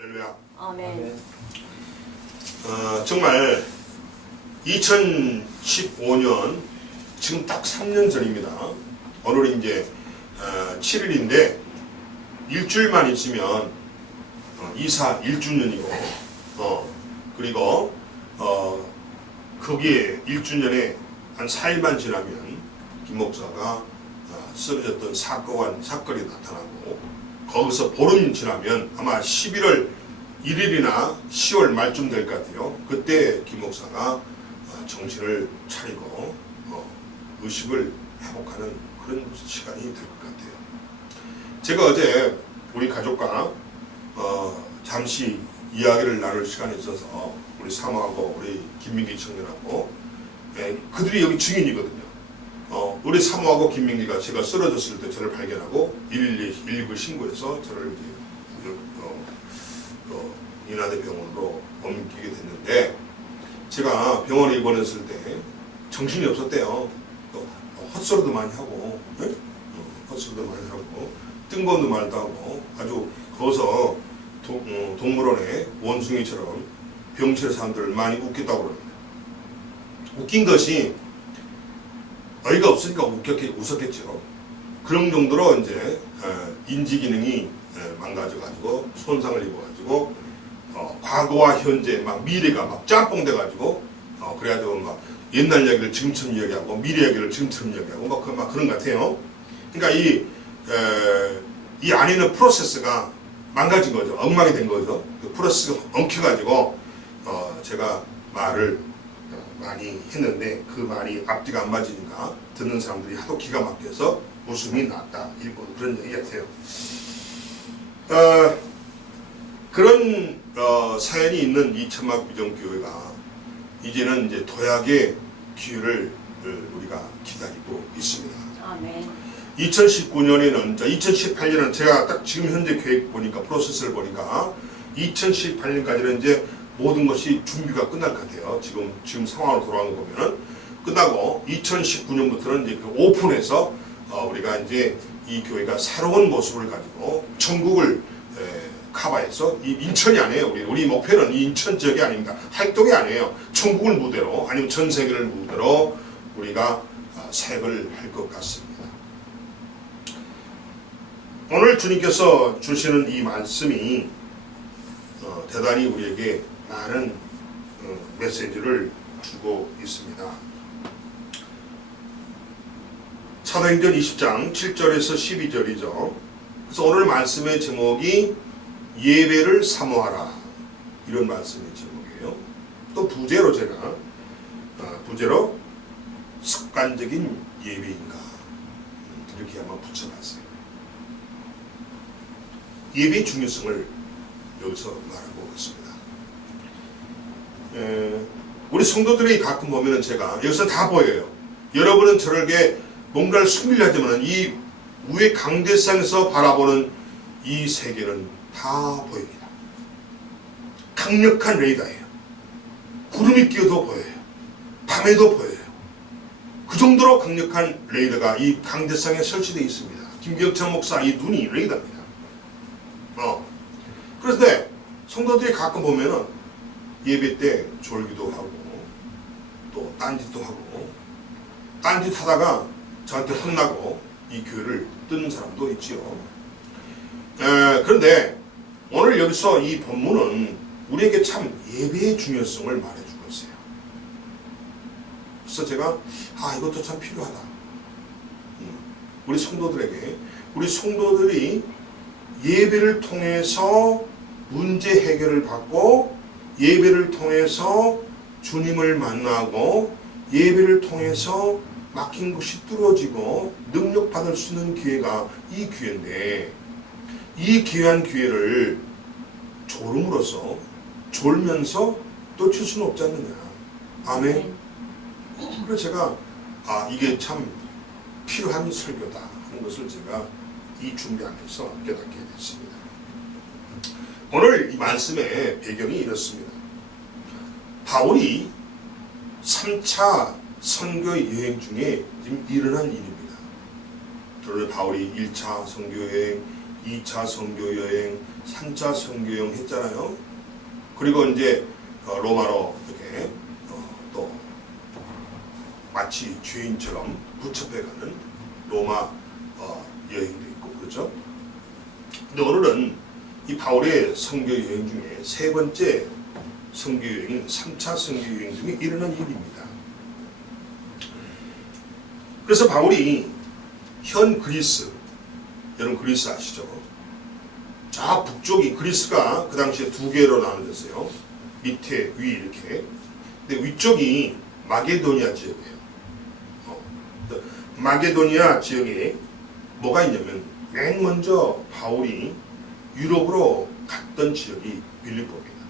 할렐루야. 아멘. 정말 2015년 지금 딱 3년 전입니다. 오늘이 이제 7일인데 일주일만 있으면 이사 1주년이고 그리고 거기에 1주년에 한 4일만 지나면 김 목사가 쓰러졌던 사건이 나타나고 거기서 보름 지나면 아마 11월 1일이나 10월 말쯤 될 것 같아요. 그때 김 목사가 정신을 차리고 의식을 회복하는 그런 시간이 될 것 같아요. 제가 어제 우리 가족과 잠시 이야기를 나눌 시간이 있어서 우리 사모하고 우리 김민기 청년하고 그들이 여기 증인이거든요. 우리 사모하고 김민기가 제가 쓰러졌을 때 저를 발견하고 119를 신고해서 저를 인하대 병원으로 옮기게 됐는데 제가 병원에 입원했을 때 정신이 없었대요. 헛소리도 많이 하고 헛소리도 많이 하고 뜬금도 말도 하고 아주 거기서 동물원의 원숭이처럼 병실의 사람들을 많이 웃겼다고 그럽니다. 웃긴 것이 어이가 없으니까 웃었겠죠. 그런 정도로 이제 인지 기능이 망가져가지고 손상을 입어가지고 과거와 현재 막 미래가 막 짬뽕 돼가지고 그래가지고 막 옛날 이야기를 지금처럼 이야기하고 미래 이야기를 지금처럼 이야기하고 막 그런 것 같아요. 그러니까 이 안에 있는 프로세스가 망가진 거죠. 엉망이 된 거죠. 그 프로세스가 엉켜가지고 제가 말을 많이 했는데 그 말이 앞뒤가 안 맞으니까 듣는 사람들이 하도 기가 막혀서 웃음이 났다. 그런 얘기 같아요. 그런 사연이 있는 이 천막비전교회가 이제는 이제 도약의 기회를 우리가 기다리고 있습니다. 아멘. 2019년에는 2018년은 제가 딱 지금 현재 계획 보니까 프로세스를 보니까 2018년까지는 이제 모든 것이 준비가 끝날 것 같아요. 지금 상황으로 돌아가는 거 보면은 끝나고 2019년부터는 이제 그 오픈해서 우리가 이제 이 교회가 새로운 모습을 가지고 전국을 커버해서 이 인천이 아니에요. 우리 목표는 이 인천 지역이 아닙니다. 활동이 아니에요. 전국을 무대로 아니면 전 세계를 무대로 우리가 사역을 할 것 같습니다. 오늘 주님께서 주시는 이 말씀이 대단히 우리에게 많은 메시지를 주고 있습니다. 사도행전 20장 7절에서 12절이죠. 그래서 오늘 말씀의 제목이 예배를 사모하라, 이런 말씀의 제목이에요. 또 부제로 제가 부제로 습관적인 예배인가 이렇게 한번 붙여봤어요. 예배의 중요성을 여기서 말하고 있습니다. 우리 성도들이 가끔 보면은 제가 여기서 다 보여요. 여러분은 저에게 뭔가를 숨기려 하지만 이 위의 강대상에서 바라보는 이 세계는 다 보입니다. 강력한 레이더예요. 구름이 끼어도 보여요. 밤에도 보여요. 그 정도로 강력한 레이더가 이 강대상에 설치되어 있습니다. 김경창 목사 이 눈이 레이더입니다. 그런데 성도들이 가끔 보면은 예배 때 졸기도 하고 또 딴짓도 하고 딴짓 하다가 저한테 혼나고 이 교회를 뜨는 사람도 있지요. 그런데 오늘 여기서 이 본문은 우리에게 참 예배의 중요성을 말해주고 있어요. 그래서 제가 이것도 참 필요하다. 우리 성도들이 예배를 통해서 문제 해결을 받고 예배를 통해서 주님을 만나고 예배를 통해서 막힌 것이 뚫어지고 능력받을 수 있는 기회가 이 기회인데 이 귀한 기회를 졸음으로써 졸면서 놓칠 수는 없지 않느냐. 아멘. 그래서 제가 이게 참 필요한 설교다 하는 것을 제가 이 준비하면서 깨닫게 됐습니다. 오늘 이 말씀의 배경이 이렇습니다. 바울이 3차 선교 여행 중에 지금 일어난 일입니다. 바울이 1차 선교 여행, 2차 선교 여행, 3차 선교 여행 했잖아요. 그리고 이제 로마로 이렇게 또 마치 죄인처럼 붙잡혀가는 로마 여행도 있고 그렇죠. 근데 오늘은 이 바울의 선교 여행 중에 세 번째 선교 여행인 3차 선교 여행 중에 일어난 일입니다. 그래서 바울이 현 그리스, 여러분 그리스 아시죠? 저 북쪽이 그리스가 그 당시에 두 개로 나눠졌어요. 밑에 위 이렇게. 근데 위쪽이 마게도니아 지역이에요. 마게도니아 지역에 뭐가 있냐면 맨 먼저 바울이 유럽으로 갔던 지역이 빌립보입니다.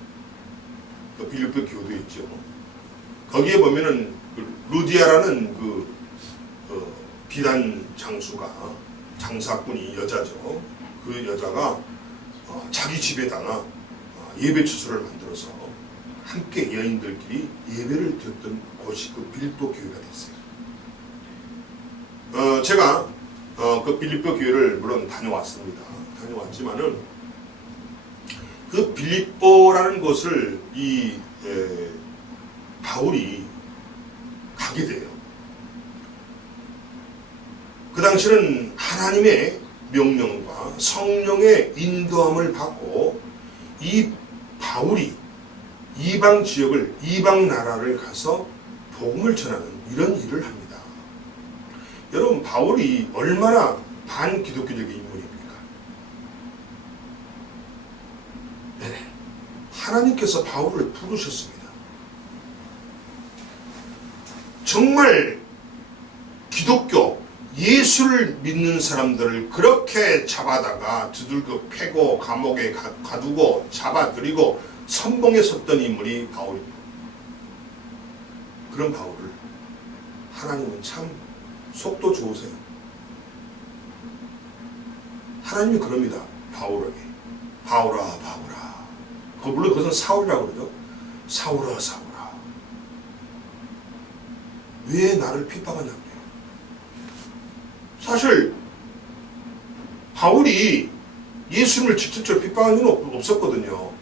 그 빌립보 교도 있죠. 거기에 보면은 루디아라는 비단 장수가 장사꾼이 여자죠. 그 여자가 자기 집에다가 예배 처소를 만들어서 함께 여인들끼리 예배를 드렸던 곳이 그 빌립보 교회가 됐어요. 제가 그 빌립보 교회를 물론 다녀왔습니다. 다녀왔지만은 그 빌립보라는 곳을 바울이 가게 돼요. 그 당시는 하나님의 명령과 성령의 인도함을 받고 이 바울이 이방 지역을, 이방 나라를 가서 복음을 전하는 이런 일을 합니다. 여러분, 바울이 얼마나 반기독교적인 인물입니까? 네. 하나님께서 바울을 부르셨습니다. 정말 기독교, 예수를 믿는 사람들을 그렇게 잡아다가 두들겨 패고 감옥에 가두고 잡아들이고 선봉에 섰던 인물이 바울입니다. 그런 바울을 하나님은 참 속도 좋으세요. 하나님이 그럽니다. 바울에게. 바울아, 바울아. 물론 그것은 사울이라고 그러죠. 사울아, 사울아. 왜 나를 핍박하냐고요. 사실 바울이 예수님을 직접적으로 핍박한 적은 없었거든요.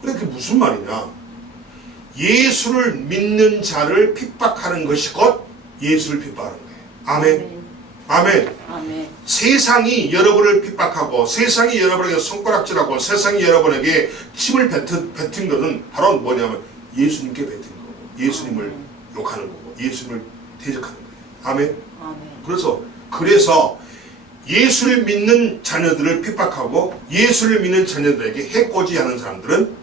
근데 그게 무슨 말이냐. 예수를 믿는 자를 핍박하는 것이 곧 예수를 핍박하는 거예요. 아멘. 아멘. 아멘. 세상이 여러분을 핍박하고 세상이 여러분에게 손가락질하고 세상이 여러분에게 침을 뱉은 것은 바로 뭐냐면 예수님께 뱉은 거고 예수님을 욕하는 거고 예수님을 대적하는 거예요. 아멘. 아멘. 그래서 예수를 믿는 자녀들을 핍박하고 예수를 믿는 자녀들에게 해코지하는 사람들은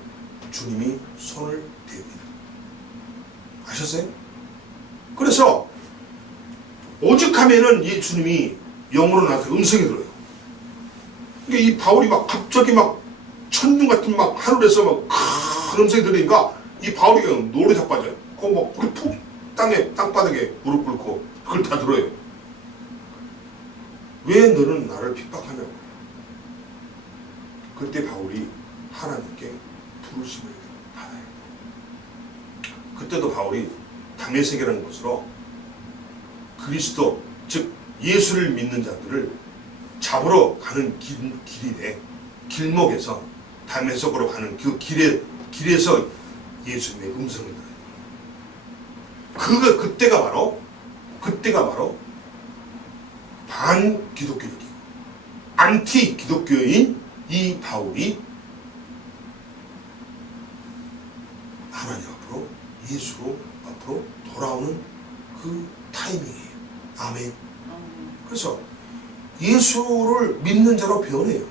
주님이 손을 대입니다. 아셨어요? 그래서 오죽하면은 예수님이 영으로 나한테 음성이 들어요. 이게 이 바울이 막 갑자기 막 천둥 같은 막 하늘에서 막 큰 음성이 들리니까 이 바울이 그냥 노래 자빠져요. 그거 막 푹 땅바닥에 무릎 꿇고 그걸 다 들어요. 왜 너는 나를 핍박하냐고. 그때 바울이 하나님께 부르심을 받아요. 그때도 바울이 다메섹이라는 곳으로 그리스도 즉 예수를 믿는 자들을 잡으러 가는 길이네. 길목에서 다메섹으로 가는 그 길에서 예수님의 음성을 들어요. 그때가 바로 반기독교적이고 안티 기독교인 이 바울이 하나님 앞으로 예수로 앞으로 돌아오는 그 타이밍이에요. 아멘. 그래서 예수를 믿는 자로 변해요.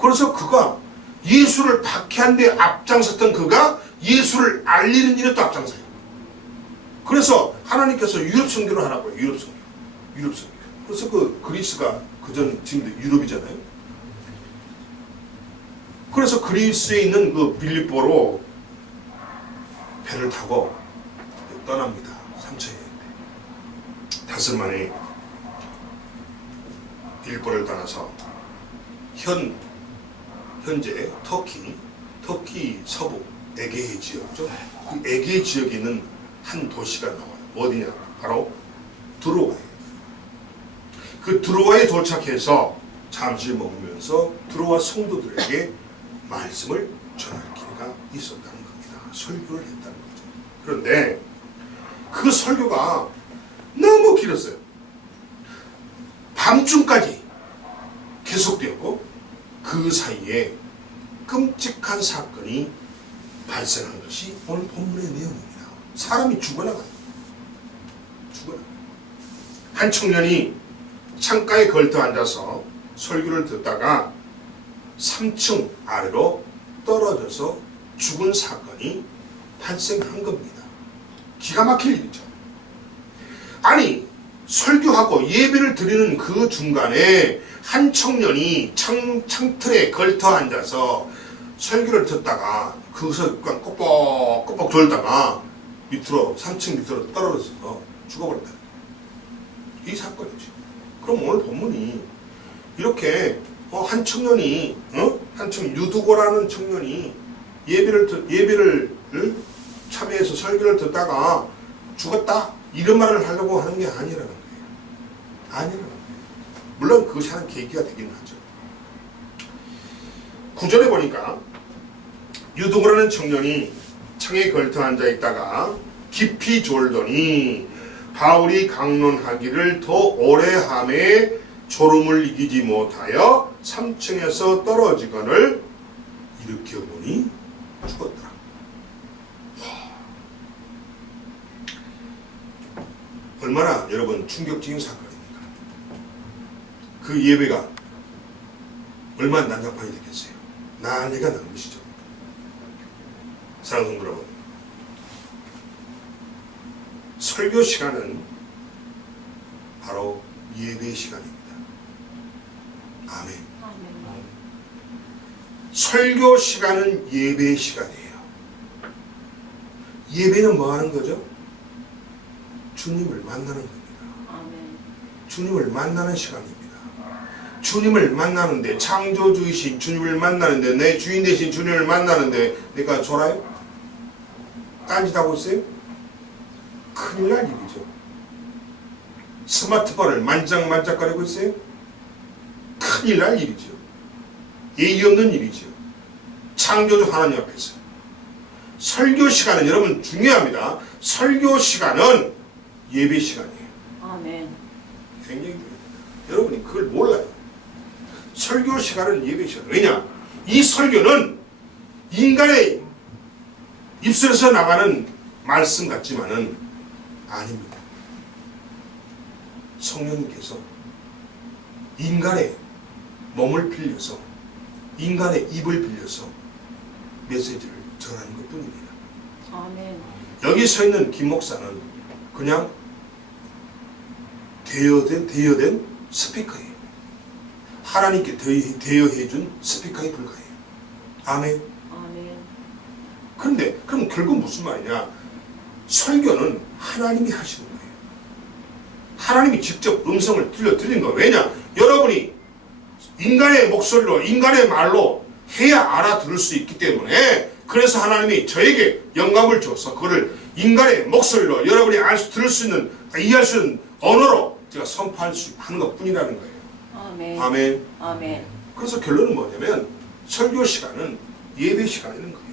그래서 그가 예수를 박해한 데 앞장섰던 그가 예수를 알리는 일에 또 앞장서요. 그래서 하나님께서 유럽 선교를 하라고요. 유럽 선교. 그래서 그리스가 그전 지금 유럽이잖아요. 그래서 그리스에 있는 그 빌립보로 배를 타고 떠납니다. 3천여 달 만에 빌립보를 떠나서 현재 터키 서부 에게 지역죠. 그 에게 지역에 있는 한 도시가 나와요. 어디냐? 바로 드로아예요. 그 드로아에 도착해서 잠시 머물면서 들어와 성도들에게 말씀을 전할 기회가 있었다는 겁니다. 설교를 했다는 거죠. 그런데 그 설교가 너무 길었어요. 밤중까지 계속되었고 그 사이에 끔찍한 사건이 발생한 것이 오늘 본문의 내용입니다. 사람이 죽어나가요. 한 청년이 창가에 걸터 앉아서 설교를 듣다가 3층 아래로 떨어져서 죽은 사건이 발생한 겁니다. 기가 막힐 일이죠. 아니, 설교하고 예배를 드리는 그 중간에 한 청년이 창틀에 걸터 앉아서 설교를 듣다가 거기서 꼬뻑꼬뻑 졸다가 밑으로 3층 밑으로 떨어져서 죽어버렸다. 이 사건이죠. 그럼 오늘 본문이 이렇게 한 청년이 한 청년 유두고라는 청년이 예배를 참여해서 설교를 듣다가 죽었다 이런 말을 하려고 하는 게 아니라는 거예요. 아니라는 거예요. 물론 그것이 하는 계기가 되긴 하죠. 9절에 보니까 유두고라는 청년이 창에 걸터 앉아 있다가 깊이 졸더니 바울이 강론하기를 더 오래 함에 졸음을 이기지 못하여 3층에서 떨어지거늘 일으켜보니 죽었더라. 얼마나 여러분 충격적인 사건입니까? 그 예배가 얼마나 난장판이 됐겠어요. 난리가 나는 것이죠. 사랑하는 여러분, 설교 시간은 바로 예배 시간입니다. 아멘. 설교 시간은 예배 시간이에요. 예배는 뭐 하는 거죠? 주님을 만나는 겁니다. 주님을 만나는 시간입니다. 주님을 만나는데, 창조주이신 주님을 만나는데, 내 주인 되신 주님을 만나는데 내가 졸아요? 딴짓하고 있어요? 큰일 날 일이죠. 스마트폰을 만짝만짝거리고 있어요? 큰일 날 일이죠. 예의 없는 일이죠. 창조주 하나님 앞에서. 설교 시간은 여러분 중요합니다. 설교 시간은 예배 시간이에요. 아멘. 굉장히 중요합니다. 여러분이 그걸 몰라요. 설교 시간은 예배 시간. 왜냐? 이 설교는 인간의 입술에서 나가는 말씀 같지만은 아닙니다. 성령님께서 인간의 몸을 빌려서 인간의 입을 빌려서 메시지를 전하는 것 뿐입니다. 아멘. 여기 서 있는 김 목사는 그냥 대여된 스피커예요. 하나님께 대여해준 스피커에 불과해요. 아멘. 아멘. 그런데 그럼 결국 무슨 말이냐? 설교는 하나님이 하시는 거예요. 하나님이 직접 음성을 들려드린 거예요. 왜냐? 여러분이 인간의 목소리로 인간의 말로 해야 알아들을 수 있기 때문에, 그래서 하나님이 저에게 영감을 줘서 그거를 인간의 목소리로 여러분이 들을 수 있는, 이해할 수 있는 언어로 제가 선포할 수 하는 것 뿐이라는 거예요. 아멘. 아멘. 아멘. 그래서 결론은 뭐냐면 설교 시간은 예배 시간이라는 거예요.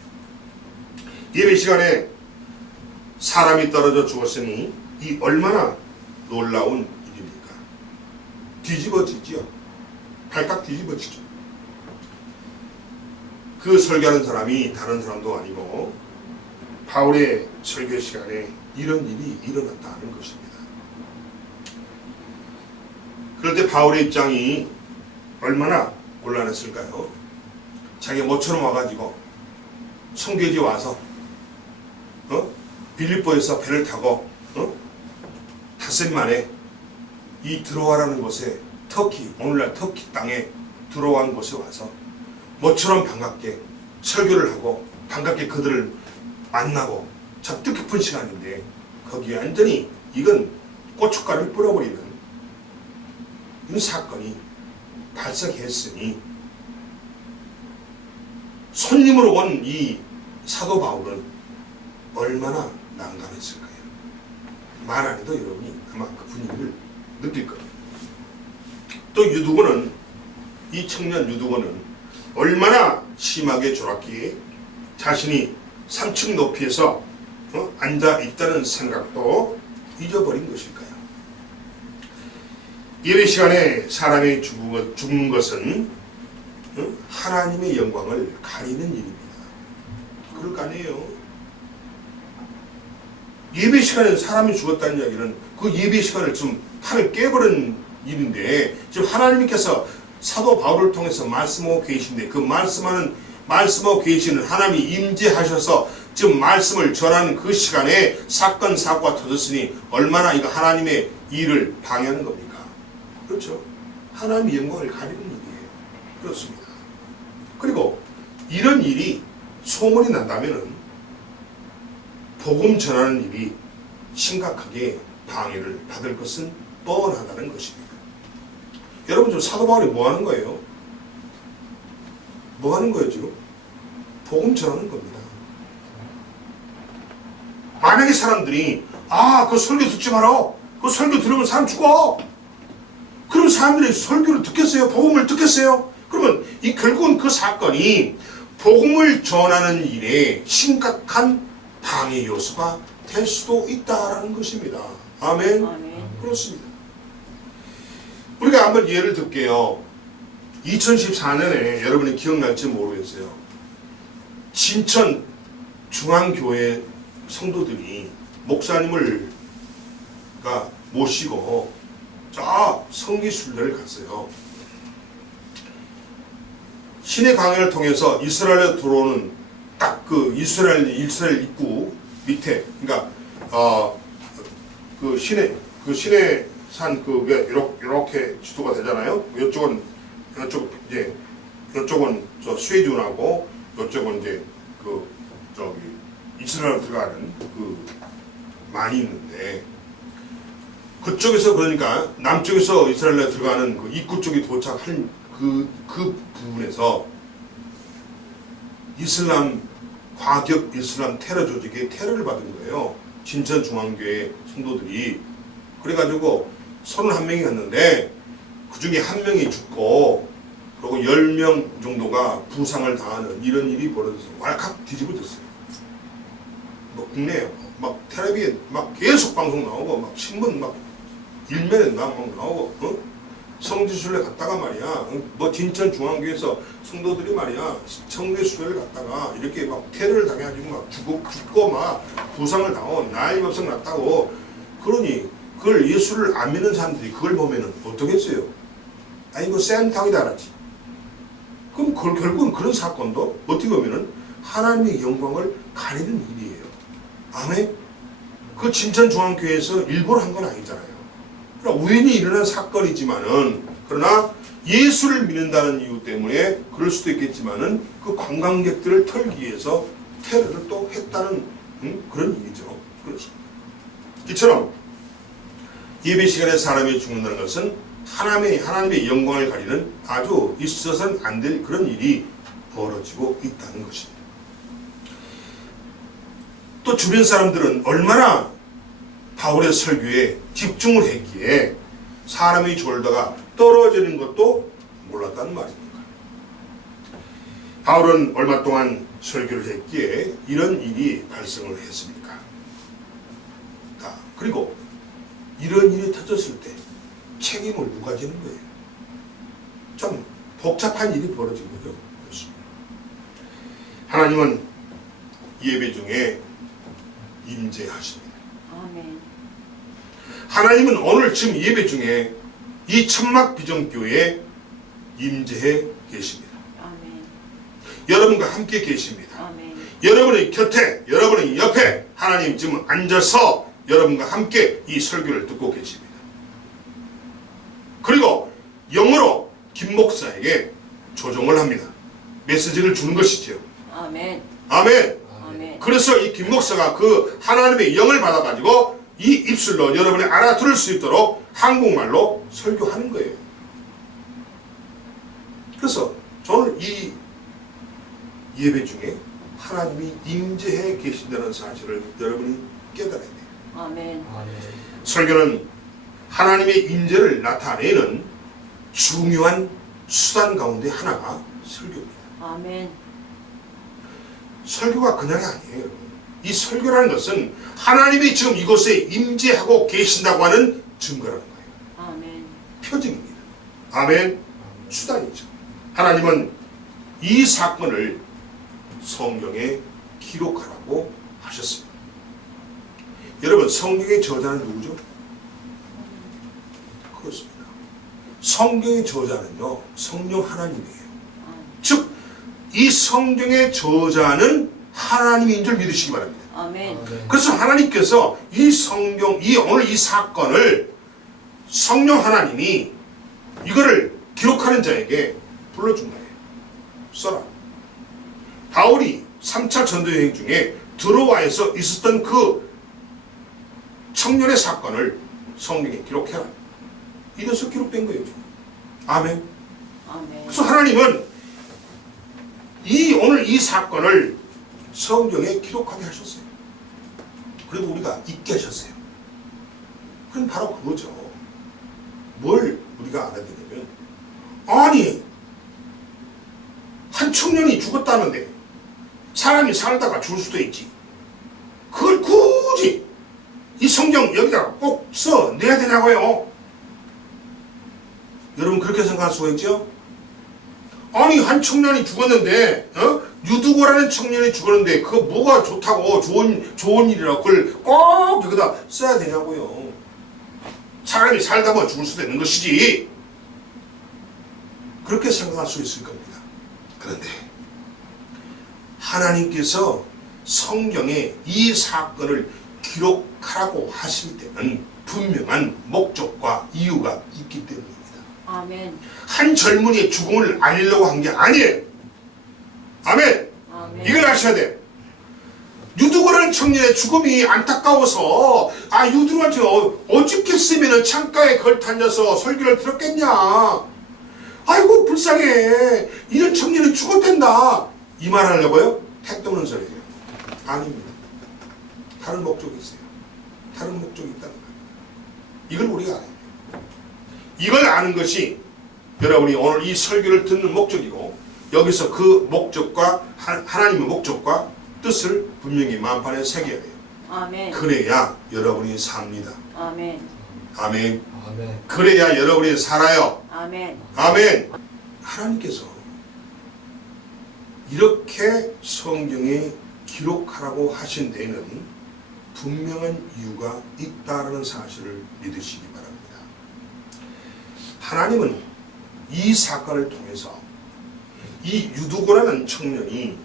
예배 시간에 사람이 떨어져 죽었으니 이 얼마나 놀라운 일입니까? 뒤집어지죠. 발칵 뒤집어지죠. 그 설교하는 사람이 다른 사람도 아니고 바울의 설교 시간에 이런 일이 일어났다는 것입니다. 그럴 때 바울의 입장이 얼마나 곤란했을까요? 자기가 모처럼 와가지고 성교지 와서 빌립보에서 배를 타고 닷새 만에 이 들어와라는 곳에 터키, 오늘날 터키 땅에 들어온 곳에 와서 모처럼 반갑게 설교를 하고 반갑게 그들을 만나고 참 뜻깊은 시간인데 거기에 완전히 이건 고춧가루를 뿌려버리는 이런 사건이 발생했으니 손님으로 온 이 사도 바울은 얼마나 난감했을까요? 말 안 해도 여러분이 아마 그 분위기를 느낄 거예요. 또 유두고는 이 청년 유두원은 얼마나 심하게 졸았기에 자신이 3층 높이에서 앉아 있다는 생각도 잊어버린 것일까요? 예배 시간에 사람이 죽는 것은 하나님의 영광을 가리는 일입니다. 그럴 거 아니에요. 예배 시간에 사람이 죽었다는 이야기는 그 예배 시간을 좀 판을 깨버린 일인데, 지금 하나님께서 사도 바울을 통해서 말씀하고 계신데, 그 말씀하고 계시는 하나님이 임재하셔서 지금 말씀을 전하는 그 시간에 사건 사고가 터졌으니 얼마나 이거 하나님의 일을 방해하는 겁니까? 그렇죠. 하나님의 영광을 가리는 일이에요. 그렇습니다. 그리고 이런 일이 소문이 난다면은 복음 전하는 일이 심각하게 방해를 받을 것은 뻔하다는 것입니다. 여러분, 좀 사도 바울이 뭐 하는 거예요? 뭐 하는 거예요, 지금? 복음 전하는 겁니다. 만약에 사람들이 그 설교 듣지 마라, 그 설교 들으면 사람 죽어, 그럼 사람들이 설교를 듣겠어요? 복음을 듣겠어요? 그러면 결국은 그 사건이 복음을 전하는 일에 심각한 방해 요소가 될 수도 있다라는 것입니다. 아멘. 아멘. 그렇습니다. 우리가 한번 예를 들게요. 2014년에 여러분이 기억날지 모르겠어요. 진천 중앙교회 성도들이 목사님을 모시고 성기순례를 갔어요. 신의 강연을 통해서 이스라엘에 들어오는 딱 그 이스라엘 입구 밑에, 그러니까 그 신의 산 그게 이렇게 지도가 되잖아요. 이쪽은 저 스웨덴하고 이쪽은 이제 이스라엘 들어가는 그 많이 있는데, 그쪽에서, 그러니까 남쪽에서 이스라엘에 들어가는 그 입구 쪽에 도착한 그 부분에서 과격 이슬람 테러 조직의 테러를 받은 거예요. 진천 중앙교회 성도들이. 그래가지고 31명이 갔는데 그 중에 1명이 죽고, 그리고 10명 정도가 부상을 당하는 이런 일이 벌어져서 왈칵 뒤집어졌어요. 국내에 텔레비에 계속 방송 나오고, 신문 일면에 나오고, 성지순례 갔다가 말이야, 진천 중앙교회에서 성도들이 말이야, 성지순례를 갔다가 이렇게 테러를 당해가지고 죽고 부상을 당하고 난리법석 났다고. 그러니 그걸 예수를 안 믿는 사람들이 그걸 보면은 어떻겠어요? 이거 쌤탕이다 알았지. 그럼 결국은 그런 사건도 어떻게 보면은 하나님의 영광을 가리는 일이에요. 아멘. 그 진천 중앙교회에서 일부러 한 건 아니잖아요. 우연히 일어난 사건이지만은, 그러나 예수를 믿는다는 이유 때문에 그럴 수도 있겠지만은 그 관광객들을 털기 위해서 테러를 또 했다는 그런 일이죠. 그렇죠. 이처럼 예배 시간에 사람이 죽는다는 것은 하나님의 영광을 가리는 아주 있어서는 안 될 그런 일이 벌어지고 있다는 것입니다. 또 주변 사람들은 얼마나 바울의 설교에 집중을 했기에 사람이 졸다가 떨어지는 것도 몰랐다는 말입니다. 바울은 얼마 동안 설교를 했기에 이런 일이 발생을 했습니까? 그리고 이런 일이 터졌을 때 책임을 누가 지는 거예요? 좀 복잡한 일이 벌어진 거죠. 그렇습니다. 하나님은 예배 중에 임재하십니다. 아멘. 하나님은 오늘 지금 예배 중에 이 천막비전교회에 임재해 계십니다. 아멘. 여러분과 함께 계십니다. 아멘. 여러분의 곁에, 여러분의 옆에 하나님 지금 앉아서 여러분과 함께 이 설교를 듣고 계십니다. 그리고 영어로 김 목사에게 조종을 합니다. 메시지를 주는 것이죠. 아멘. 아멘. 아멘. 그래서 이 김 목사가 그 하나님의 영을 받아가지고 이 입술로 여러분이 알아들을 수 있도록 한국말로 설교하는 거예요. 그래서 저는 이 예배 중에 하나님이 임재해 계신다는 사실을 여러분이 깨달아야 돼요. 아멘. 설교는 하나님의 임재를 나타내는 중요한 수단 가운데 하나가 설교입니다. 아멘. 설교가 그냥이 아니에요. 이 설교라는 것은 하나님이 지금 이곳에 임재하고 계신다고 하는 증거라는 거예요. 아멘. 표징입니다. 아멘. 수단이죠. 하나님은 이 사건을 성경에 기록하라고 하셨습니다. 여러분, 성경의 저자는 누구죠? 그렇습니다. 성경의 저자는요, 성령 하나님이에요. 즉, 이 성경의 저자는 하나님인 줄 믿으시기 바랍니다. 아멘. 그래서 하나님께서 이 성경, 오늘 이 사건을 성령 하나님이 이거를 기록하는 자에게 불러준 거예요. 써라. 바울이 3차 전도여행 중에 드로아에서 있었던 그 청년의 사건을 성경에 기록해라. 이래서 기록된 거예요. 아멘. 아멘. 그래서 하나님은 오늘 이 사건을 성경에 기록하게 하셨어요. 그리고 우리가 잊게 하셨어요. 그럼 바로 그거죠. 뭘 우리가 알아야 되냐면, 아니, 한 청년이 죽었다는데 사람이 살다가 죽을 수도 있지. 그걸 굳이 이 성경 여기다가 꼭 써내야 되냐고요. 여러분, 그렇게 생각할 수가 있죠? 아니, 한 청년이 죽었는데, 유두고라는 청년이 죽었는데 그거 뭐가 좋다고, 좋은 일이라고 그걸 꼭 여기다 써야 되냐고요. 사람이 살다 보면 죽을 수도 있는 것이지. 그렇게 생각할 수 있을 겁니다. 그런데 하나님께서 성경에 이 사건을 기록하라고 하실 때는 분명한 목적과 이유가 있기 때문입니다. 아멘. 한 젊은이의 죽음을 알리려고 한 게 아니에요. 아멘. 아멘. 이걸 아셔야 돼. 유두고라는 청년의 죽음이 안타까워서, 유두한테 어죽했으면 창가에 걸터앉아서 설교를 들었겠냐. 아이고 불쌍해, 이런 청년이 죽었댄다, 이 말 하려고요? 택도 없는 소리예요. 아닙니다. 다른 목적이 있어요. 다른 목적이 있다는 거예요. 이걸 우리가 알아야 돼요. 이걸 아는 것이 여러분이 오늘 이 설교를 듣는 목적이고, 여기서 그 목적과 하나님의 목적과 뜻을 분명히 마음판에 새겨야 돼요. 아멘. 그래야 여러분이 삽니다. 아멘. 아멘. 아멘. 그래야 여러분이 살아요. 아멘. 아멘. 하나님께서 이렇게 성경에 기록하라고 하신 데에는 분명한 이유가 있다는 사실을 믿으시기 바랍니다. 하나님은 이 사건을 통해서 이 유두고라는 청년이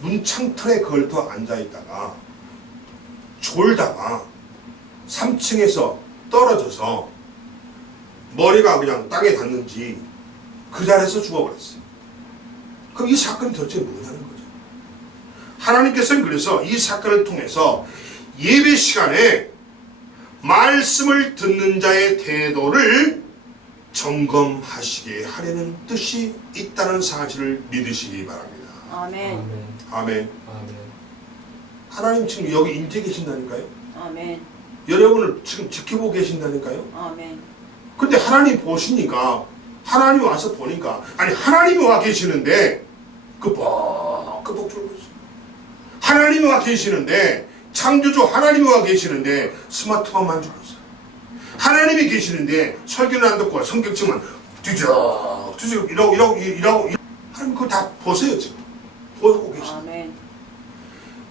문창틀에 걸터 앉아있다가 졸다가 3층에서 떨어져서 머리가 그냥 땅에 닿는지 그 자리에서 죽어버렸어요. 그럼 이 사건이 도대체 뭐냐는 거죠. 하나님께서는 그래서 이 사건을 통해서 예배 시간에 말씀을 듣는 자의 태도를 점검하시게 하려는 뜻이 있다는 사실을 믿으시기 바랍니다. 아멘. 아멘. 아멘. 하나님 지금 여기 임재 계신다니까요. 아멘. 여러분을 지금 지켜보고 계신다니까요. 아멘. 근데 하나님 보시니까, 하나님이 와서 보니까, 하나님이 와 계시는데 끄덕끄덕 졸고 있어요. 하나님이 와 계시는데, 창조주 하나님이 와 계시는데 스마트폰 만지고 있어요. 하나님이 계시는데 설교는 안 듣고 성경책만 뒤적 이러고 하나님 그거 다 보세요. 지금 보고 계십니다. 아멘.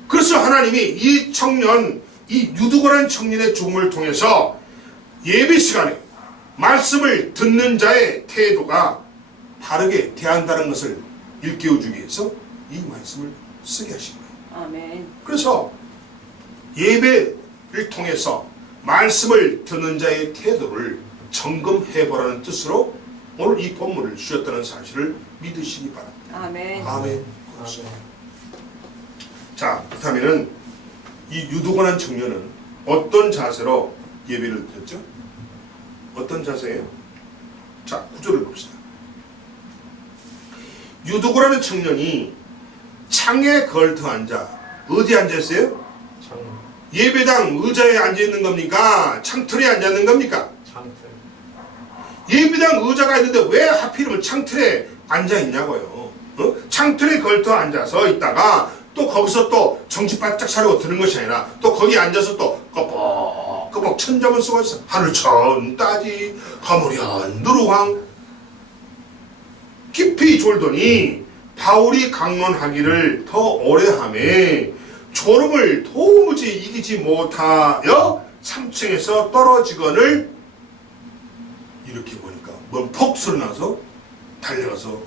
그래서 하나님이 이 청년, 이 유두고라는 청년의 죽음을 통해서 예배 시간에 말씀을 듣는 자의 태도가 바르게 대한다는 것을 일깨워주기 위해서 이 말씀을 쓰게 하신 거예요. 아멘. 그래서 예배를 통해서 말씀을 듣는 자의 태도를 점검해보라는 뜻으로 오늘 이 본문을 주셨다는 사실을 믿으시기 바랍니다. 아멘. 아멘. 자, 그렇다면 이 유두고란 청년은 어떤 자세로 예배를 드렸죠? 어떤 자세예요? 자, 구절을 봅시다. 유두고라는 청년이 창에 걸터 앉아, 어디 앉았어요? 창. 예배당 의자에 앉아 있는 겁니까? 창틀에 앉아 있는 겁니까? 창틀. 예배당 의자가 있는데 왜 하필이면 창틀에 앉아 있냐고요. 창틀에 걸터 앉아서 있다가 또 거기서 또 정신 바짝 차리고 드는 것이 아니라 또 거기 앉아서 또 꺼벅꺼벅 천장을 쓰고 있어. 하늘천 따지 하모련 누르황. 깊이 졸더니 바울이 강론하기를 더 오래 하매 졸음을 도무지 이기지 못하여 3층에서 떨어지거늘. 이렇게 보니까 뭔 폭 소리 나서 달려가서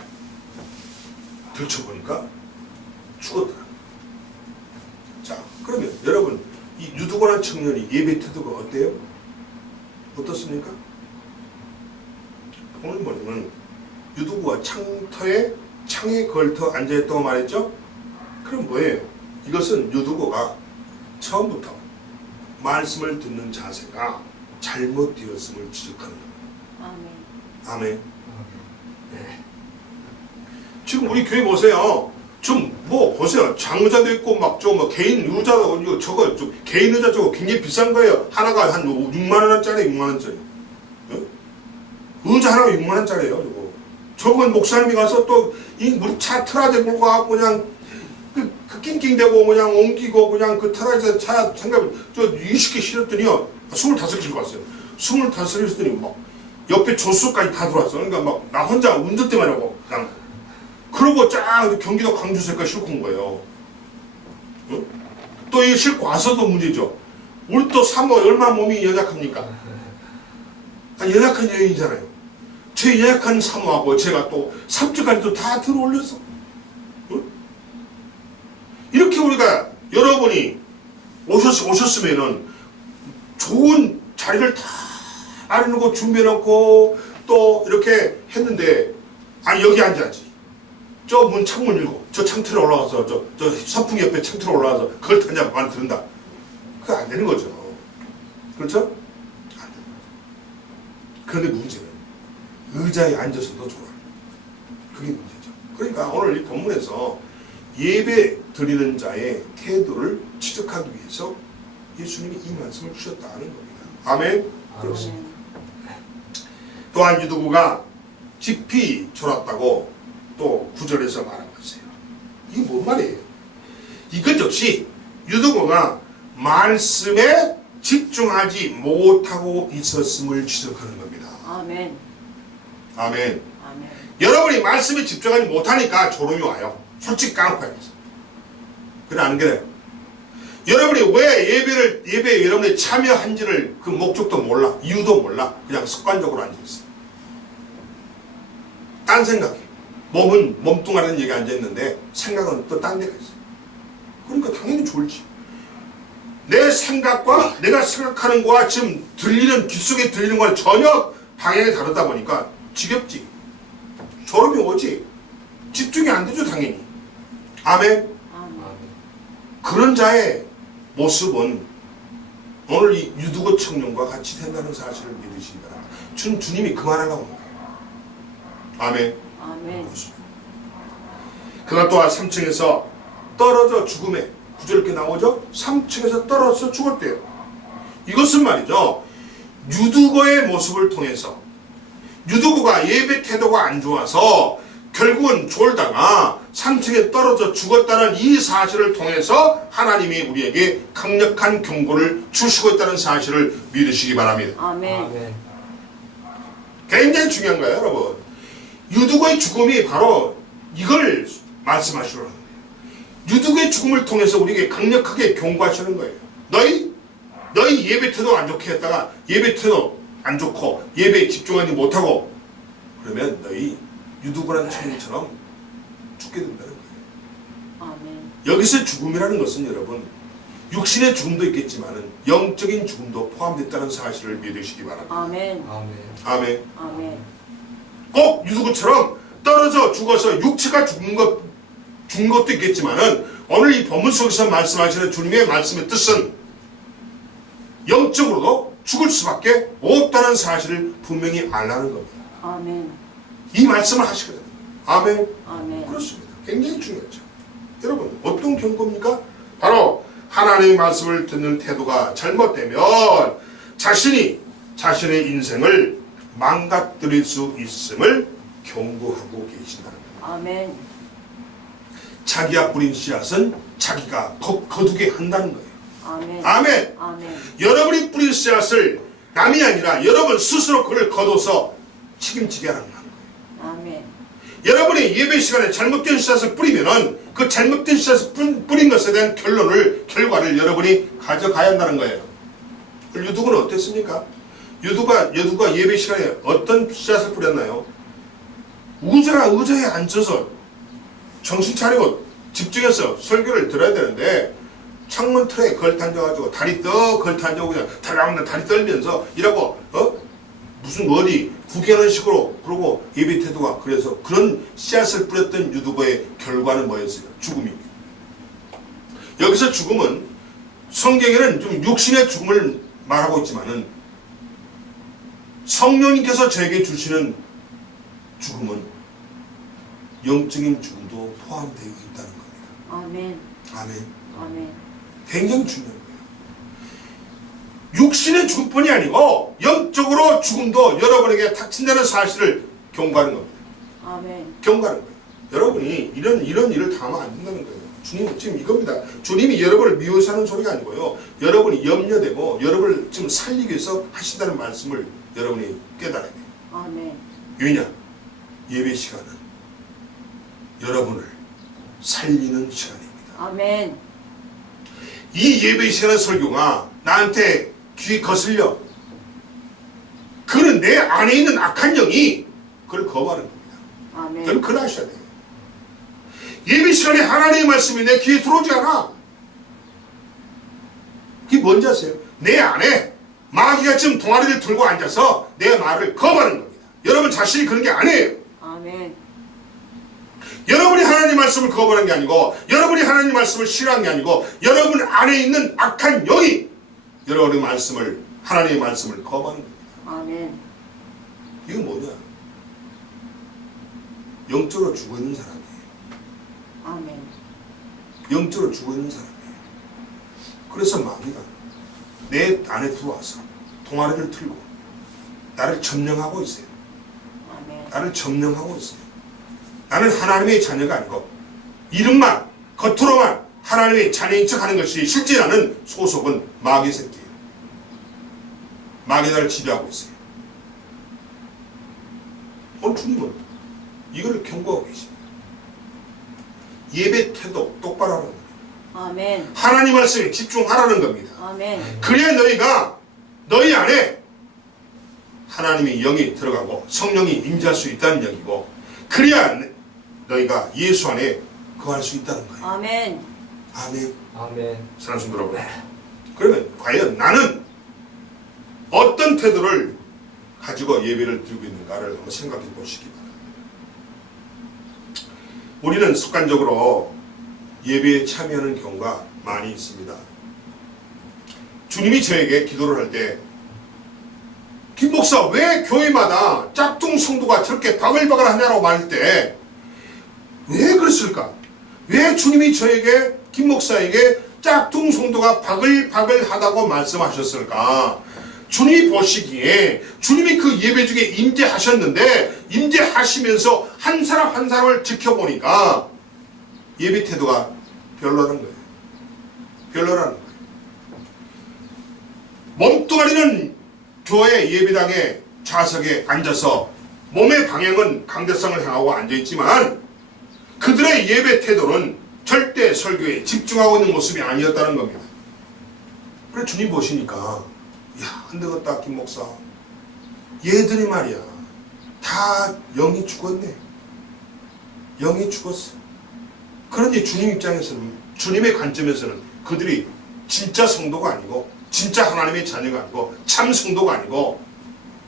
들춰보니까 죽었더라. 자, 그러면 여러분 이 유두고란 청년이 예배 태도가 어때요? 어떻습니까? 오늘 뭐냐면 유두고가 창에 걸터 앉아있다고 말했죠? 그럼 뭐예요? 이것은 유두고가 처음부터 말씀을 듣는 자세가 잘못되었음을 지적하는 겁니다. 아멘. 네. 지금 우리 교회 보세요. 좀 뭐 보세요. 장의자도 있고 막 좀 개인 의자도 저거 개인 의자 저거 굉장히 비싼 거예요. 하나가 한 6만 원짜리 6만 원짜리. 의자 하나가 6만 원짜리예요. 저거. 저건 목사님이 가서 또 이 우리 차 트라제 몰고 가고 그냥 그 낑낑대고 그냥 옮기고 그냥 그 트라제 차 생각 저 20개 실었더니요 25개 싣고 왔어요. 25개 실었더니 막 옆에 조수까지 다 들어왔어. 그러니까 막 나 혼자 운전대만 하고 그냥 그러고 쫙 경기도 광주서까지 싣고 온 거예요. 응? 또 이거 싣고 와서도 문제죠. 우리 또 사모 얼마나 몸이 연약합니까? 연약한 여인이잖아요. 제 연약한 사모하고 제가 또 3주까지도 다 들어 올려서 응? 이렇게 우리가 여러분이 오셨으면은 좋은 자리를 다 마련하고 준비해놓고 또 이렇게 했는데 아니 여기 앉아야지. 저 문 창문 열고 저 창틀에 올라가서 저 선풍기 옆에 창틀에 올라가서 그걸 타냐고 말 들은다. 그거 안 되는 거죠. 그렇죠? 안 되는 거죠. 그런데 문제는 의자에 앉아서도 좋아. 그게 문제죠. 그러니까 오늘 이 본문에서 예배 드리는 자의 태도를 지적하기 위해서 예수님이 이 말씀을 주셨다는 겁니다. 아멘. 그렇습니다. 또한 유두고가 깊이 졸았다고 또 9절에서 말하고 있어요. 이게 뭔 말이에요? 이것 역시 유두고가 말씀에 집중하지 못하고 있었음을 지적하는 겁니다. 아멘. 아멘. 아멘. 여러분이 말씀에 집중하지 못하니까 졸음이 와요. 솔직히 까놓고 해서. 그래 안 그래요? 여러분이 왜 예배에 여러분이 참여한지를 그 목적도 몰라. 이유도 몰라. 그냥 습관적으로 앉아있어. 딴 생각해. 몸은 몸뚱아리는 여기 앉아있는데 생각은 또 딴 데가 있어. 그러니까 당연히 졸지. 내 생각과 내가 생각하는 거와 지금 들리는 귓속에 들리는 거와 전혀 방향이 다르다 보니까 지겹지. 졸음이 오지. 집중이 안 되죠 당연히. 아멘. 그런 자의 모습은 오늘 이 유두고 청년과 같이 된다는 사실을 믿으시기 바랍니다. 주님이 그 말하려고 하는 거예요. 아멘. 아멘. 그가 또한 3층에서 떨어져 죽음에 9절 이렇게 나오죠. 3층에서 떨어져 죽었대요. 이것은 말이죠. 유두고의 모습을 통해서 유두고가 예배 태도가 안 좋아서 결국은 졸다가 3층에 떨어져 죽었다는 이 사실을 통해서 하나님이 우리에게 강력한 경고를 주시고 있다는 사실을 믿으시기 바랍니다. 아멘. 굉장히 중요한 거예요, 여러분. 유두고의 죽음이 바로 이걸 말씀하시려는 거예요. 유두고의 죽음을 통해서 우리에게 강력하게 경고하시는 거예요. 너희 예배 태도 안 좋게 했다가 예배 태도 안 좋고 예배에 집중하지 못하고 그러면 너희 유두고라는 청년처럼 죽게 된다는 거예요. 아멘. 여기서 죽음이라는 것은 여러분 육신의 죽음도 있겠지만은 영적인 죽음도 포함됐다는 사실을 믿으시기 바랍니다. 아멘. 아멘. 아멘. 꼭 유두고처럼 떨어져 죽어서 육체가 죽은 것도 있겠지만은 오늘 이 본문 속에서 말씀하시는 주님의 말씀의 뜻은 영적으로도 죽을 수밖에 없다는 사실을 분명히 알라는 겁니다. 아멘. 이 말씀을 하시거든요. 아멘. 아멘. 그렇습니다. 굉장히 중요하죠. 여러분 어떤 경고입니까? 바로 하나님의 말씀을 듣는 태도가 잘못되면 자신의 인생을 망가뜨릴 수 있음을 경고하고 계신다는 거예요. 아멘. 자기가 뿌린 씨앗은 자기가 거두게 한다는 거예요. 아멘. 아멘. 아멘. 여러분이 뿌린 씨앗을 남이 아니라 여러분 스스로 그를 거둬서 책임지게 하는 거예요. 아멘. 여러분이 예배 시간에 잘못된 씨앗을 뿌리면은 그 잘못된 씨앗을 뿌린 것에 대한 결과를 여러분이 가져가야 한다는 거예요. 유두는 어땠습니까? 유두가 예배 시간에 어떤 씨앗을 뿌렸나요? 의자에 앉아서 정신 차리고 집중해서 설교를 들어야 되는데 창문 틀에 걸터앉아가지고 다리 걸터앉아고 그냥 다리 떨면서 이라고 무슨 어디 구경하는 식으로 그러고 예배 태도가 그래서 그런 씨앗을 뿌렸던 유두보의 결과는 뭐였어요? 죽음입니다. 여기서 죽음은 성경에는 좀 육신의 죽음을 말하고 있지만은 성령님께서 저에게 주시는 죽음은 영적인 죽음도 포함되어 있다는 겁니다. 아멘. 아멘. 아멘. 굉장히 중요한 거예요. 육신의 죽음뿐이 아니고 영적으로 죽음도 여러분에게 닥친다는 사실을 경고하는 겁니다. 아멘. 경고하는 거예요. 여러분이 이런 일을 당하면 안 된다는 거예요. 주님은 지금 이겁니다. 주님이 여러분을 미워하는 소리가 아니고요. 여러분이 염려되고 여러분을 지금 살리기 위해서 하신다는 말씀을 여러분이 깨달아야 돼요. 아멘. 왜냐? 예배 시간은 여러분을 살리는 시간입니다. 아멘. 이 예배 시간의 설교가 나한테 귀에 거슬려. 그는 내 안에 있는 악한 영이 그걸 거부하는 겁니다. 아멘. 여러분 그걸 아셔야 돼요. 예배 시간에 하나님의 말씀이 내 귀에 들어오지 않아. 그게 뭔지 아세요? 내 안에 마귀가 지금 동아리를 들고 앉아서 내 말을 거부하는 겁니다. 여러분 자신이 그런 게 아니에요. 아멘. 여러분이 하나님 말씀을 거부하는 게 아니고 여러분이 하나님 말씀을 싫어하는 게 아니고 여러분 안에 있는 악한 영이 여러분의 말씀을 하나님의 말씀을 거부하는 겁니다. 아멘. 이건 뭐냐? 영적으로 죽어있는 사람이에요. 아멘. 영적으로 죽어있는 사람이에요. 그래서 마귀가 내 안에 들어와서 동아리를 틀고 나를 점령하고 있어요. 아멘. 나를 점령하고 있어요. 나는 하나님의 자녀가 아니고 이름만 겉으로만 하나님의 자녀인 척 하는 것이 실제 나는 소속은 마귀 새끼예요. 마귀 나를 지배하고 있어요. 오늘 주님은 이걸 경고하고 계십니다. 예배 태도 똑바로 하라는 겁니다. 아멘. 하나님 말씀에 집중하라는 겁니다. 아멘. 그래야 너희가 너희 안에 하나님의 영이 들어가고 성령이 임재할 수 있다는 얘기고 그래야 너희가 예수 안에 거할 수 있다는 거예요. 아멘. 아멘. 아멘. 사랑하는 성도 여러분, 그러면 과연 나는 어떤 태도를 가지고 예배를 드리고 있는가를 한번 생각해 보시기 바랍니다. 우리는 습관적으로 예배에 참여하는 경우가 많이 있습니다. 주님이 저에게 기도를 할 때 김 목사 왜 교회마다 짝퉁 성도가 저렇게 바글바글 하냐고 말할 때 왜 그랬을까? 왜 주님이 저에게 김 목사에게 짝퉁 성도가 바글바글 하다고 말씀하셨을까? 주님이 보시기에 주님이 그 예배 중에 임재하셨는데 임재하시면서 한 사람 한 사람을 지켜보니까 예배 태도가 별로라는 거예요. 별로라는 거예요. 몸뚱아리는 교회 예배당의 좌석에 앉아서 몸의 방향은 강대상을 향하고 앉아있지만 그들의 예배 태도는 절대 설교에 집중하고 있는 모습이 아니었다는 겁니다. 그래 주님 보시니까 야, 안 되겠다 김 목사. 얘들이 말이야 다 영이 죽었네. 영이 죽었어. 그런데 주님 입장에서는 주님의 관점에서는 그들이 진짜 성도가 아니고 진짜 하나님의 자녀가 아니고 참 성도가 아니고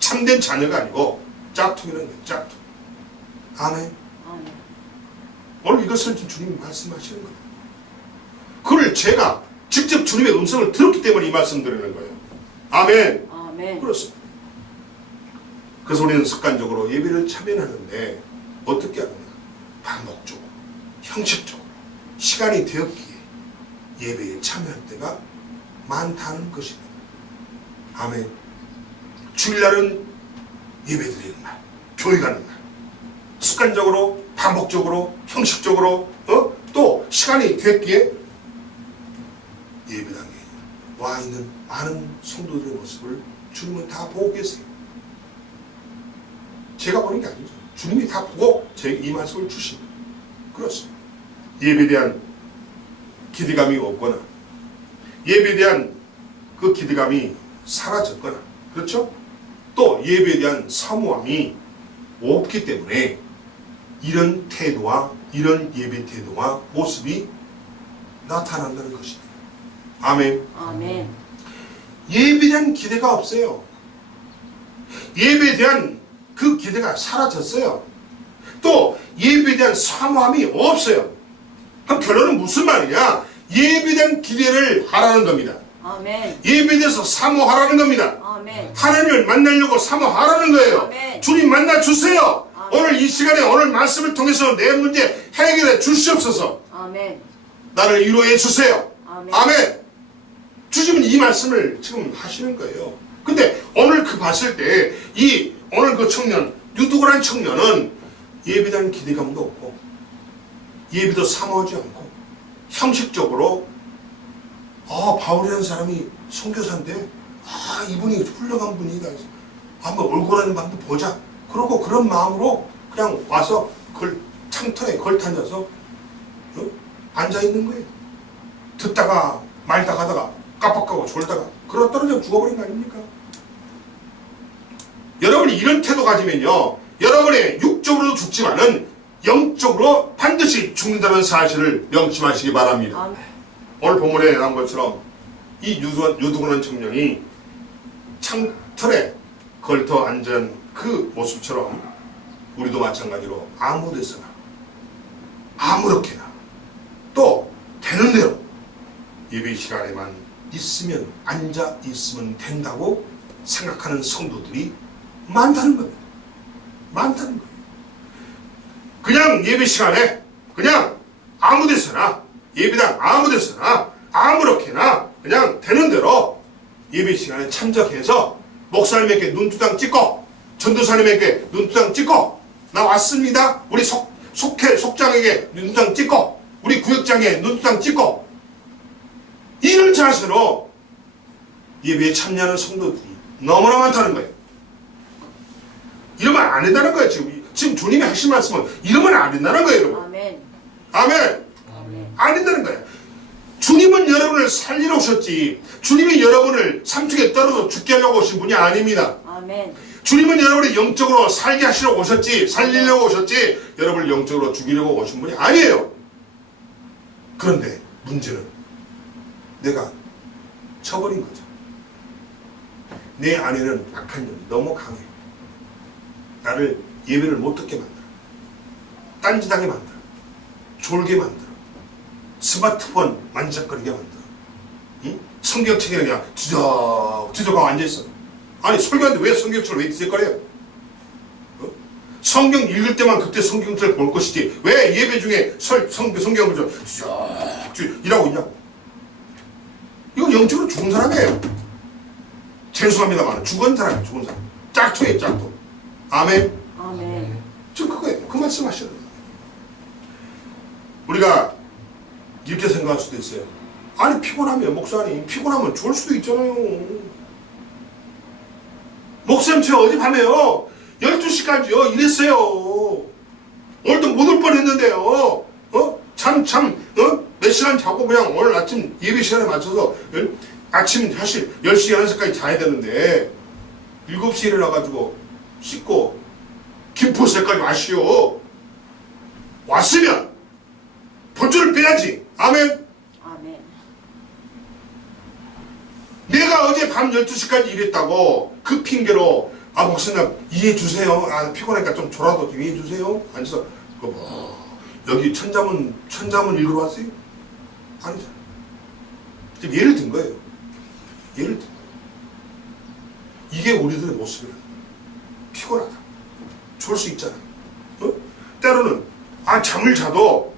참된 자녀가 아니고 짝퉁이라는 거예요. 짝퉁. 아멘. 아멘. 오늘 이것을 주님이 말씀하시는 거예요. 그걸 제가 직접 주님의 음성을 들었기 때문에 이 말씀 드리는 거예요. 아멘. 아멘. 그렇습니다. 그래서 우리는 습관적으로 예배를 참여하는데 어떻게 하느냐? 반복적으로, 형식적으로 시간이 되었기에 예배에 참여할 때가 많다는 것입니다. 아멘. 주일날은 예배드리는 날, 교회 가는 날, 습관적으로, 반복적으로, 형식적으로, 또 시간이 됐기에 예배당에 와 있는 많은 성도들의 모습을 주님은 다 보고 계세요. 제가 보는 게 아니죠. 주님이 다 보고 저에게 이 말씀을 주십니다. 그렇습니다. 예배에 대한 기대감이 없거나 예배에 대한 그 기대감이 사라졌거나, 그렇죠? 또 예배에 대한 사모함이 없기 때문에 이런 태도와 이런 예배 태도와 모습이 나타난다는 것입니다. 아멘. 아멘. 예배에 대한 기대가 없어요. 예배에 대한 그 기대가 사라졌어요. 또 예배에 대한 사모함이 없어요. 그럼 결론은 무슨 말이냐? 예배에 대한 기대를 하라는 겁니다. 아멘. 예배에 대해서 사모하라는 겁니다. 아멘. 하나님을 만나려고 사모하라는 거예요. 아멘. 주님 만나 주세요. 아멘. 오늘 이 시간에 오늘 말씀을 통해서 내 문제 해결해 주시옵소서. 아멘. 나를 위로해 주세요. 아멘. 아멘. 주님은 이 말씀을 지금 하시는 거예요. 근데 오늘 그 봤을 때 오늘 그 청년, 유두고란 청년은 예배에 대한 기대감도 없고 예배도 사모하지 않고 형식적으로 바울이라는 사람이 선교사인데 이분이 훌륭한 분이다. 한번 얼굴 한번 보자. 그러고 그런 마음으로 그냥 와서 창틀에 걸타앉아서 앉아있는 거예요. 듣다가 말다 가다가 깜빡하고 졸다가 그러다 떨어져 죽어버린 거 아닙니까? 여러분이 이런 태도 가지면요, 여러분의 육적으로도 죽지만은 영적으로 반드시 죽는다는 사실을 명심하시기 바랍니다. 아멘. 오늘 본문에 나온 것처럼 이 유두고란 청년이 창틀에 걸터 앉은 그 모습처럼 우리도 마찬가지로 아무 데서나 아무렇게나 또 되는 대로 예배 시간에만 있으면 앉아 있으면 된다고 생각하는 성도들이 많다는 겁니다. 많다는 거예요. 그냥 예배 시간에 그냥 아무 데서나 예배당 아무 데서나 아무렇게나 그냥 되는 대로 예배 시간에 참석해서 목사님에게 눈두장 찍고 전도사님에게 눈두장 찍고 나 왔습니다. 우리 속장에게 눈두장 찍고 우리 구역장에 눈두장 찍고 이런 자세로 예배에 참여하는 성도들이 너무나 많다는 거예요. 이러면 안 된다는 거예요. 지금 주님이 하신 말씀은 이러면 안 된다는 거예요, 여러분. 아멘. 아멘. 아멘. 안 된다는 거예요. 주님은 여러분을 살리러 오셨지, 주님이 여러분을 삼척에 떨어져 죽게 하려고 오신 분이 아닙니다. 아멘. 주님은 여러분을 영적으로 살게 하시려고 오셨지, 살리려고 오셨지, 여러분을 영적으로 죽이려고 오신 분이 아니에요. 그런데 문제는 내가 쳐버린 거죠. 내 안에는 악한 영이 너무 강해. 나를 예배를 못 듣게 만들어. 딴짓하게 만들어. 졸게 만들어. 스마트폰 만지작거리게 만들어. 응? 성경책에 그냥 뒤적하고 앉아있어. 아니 설교하는데 왜 성경책을 왜 뒤적거려요? 성경 읽을 때만 그때 성경책을 볼 것이지 왜 예배 중에 성경을 좀 뒤적 이라고 있냐고. 이건 영적으로 죽은 사람이에요. 죄송합니다만 죽은 사람이에요. 죽은 사람. 짝퉁이에요. 짝퉁. 아멘. 아멘. 지금 그거예요. 그 말씀 하셔야 돼요. 우리가 이렇게 생각할 수도 있어요. 아니 피곤하면 목사님 피곤하면 죽을 수도 있잖아요. 목사님 저 어젯밤에요 12시까지요 일했어요. 오늘도 못 올 뻔했는데요. 몇 시간 자고 그냥 오늘 아침 예배 시간에 맞춰서 아침 사실 10시 11시까지 자야 되는데 7시에 일어나가지고 씻고 김포세까지 마시오. 왔으면 본전을 빼야지. 아멘. 아멘. 내가 어제 밤 12시까지 일했다고 그 핑계로 목사님 이해해 주세요. 피곤하니까 좀 졸아도 좀 이해해 주세요. 앉아서 여기 천자문 읽으러 왔어요? 아니잖아. 지금 예를 든 거예요. 예를 든 거예요. 이게 우리들의 모습이라. 피곤하다. 좋을 수 있잖아요. 때로는 잠을 자도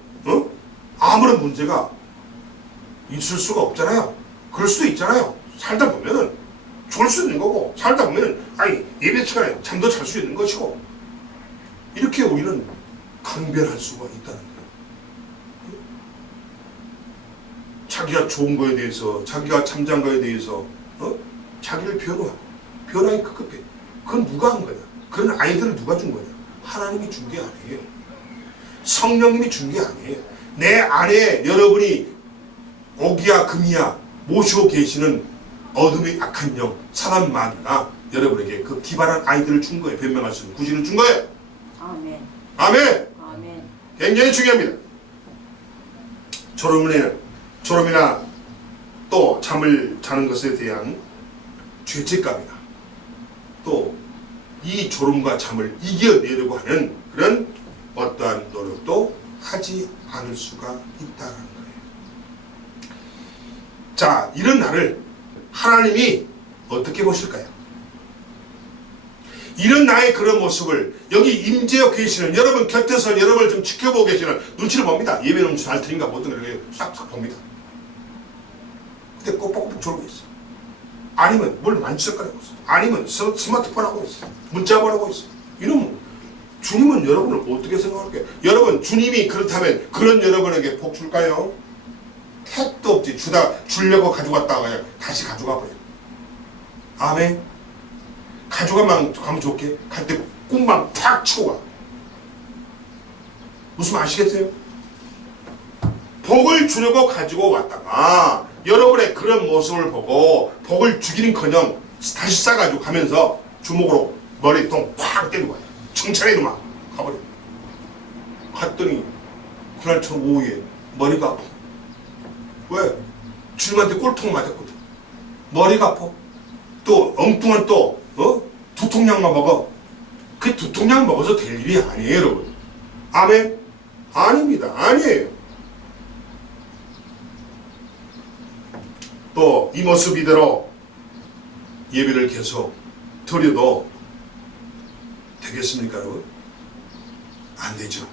아무런 문제가 있을 수가 없잖아요. 그럴 수도 있잖아요. 살다 보면은 좋을 수 있는 거고, 살다 보면 예배 시간에 잠도 잘 수 있는 것이고, 이렇게 우리는 강변할 수가 있다는 거예요. 자기가 좋은 거에 대해서, 자기가 참된 거에 대해서 자기를 변호하고, 변화에 급급해. 그건 누가 한 거냐? 그런 아이들을 누가 준 거냐? 하나님이 준 게 아니에요. 성령님이 준 게 아니에요. 내 안에 여러분이 오기야 금이야 모시고 계시는 어둠의 악한 영 사단 마귀가 여러분에게 그 기발한 아이들을 준 거예요. 변명할 수 있는 구실을 준 거예요. 아멘. 아멘. 아멘. 굉장히 중요합니다. 졸음이나 또 잠을 자는 것에 대한 죄책감이나 또 이 졸음과 잠을 이겨내려고 하는 그런 어떠한 노력도 하지 않을 수가 있다는 거예요. 자, 이런 나를 하나님이 어떻게 보실까요? 이런 나의 그런 모습을 여기 임재하고 계시는 여러분 곁에서 여러분을 좀 지켜보고 계시는 눈치를 봅니다. 예배는 잘 드린가 못 드린가 이렇게 싹싹 봅니다. 근데 꼬박꼬박 졸고 있어. 아니면 뭘 만지작거리고 있어. 아니면 스마트폰 하고 있어. 문자 보내고 있어. 이러면 주님은 여러분을 어떻게 생각할까요? 여러분 주님이 그렇다면 그런 여러분에게 복 줄까요? 택도 없지. 주려고 가져갔다가 그냥 다시 가져가 버려. 아멘. 가져가면 좋게. 갈 때 꿈만 팍 치고 가. 무슨 말 아시겠어요? 복을 주려고 가지고 왔다가 여러분의 그런 모습을 보고 복을 주기는커녕 다시 싸가지고 가면서 주먹으로 머리통 팍 때리고 와요. 청찰에 이놈아 가버려. 갔더니 그날 저 오후에 머리가 아파. 왜? 주님한테 꼴통 맞았거든. 머리가 아파. 또 엉뚱한 또 두통약만 먹어. 그 두통약 먹어서 될 일이 아니에요, 여러분. 아멘? 아닙니다. 아니에요. 또 이 모습 이대로 예배를 계속 드려도 되겠습니까, 여러분? 안 되죠.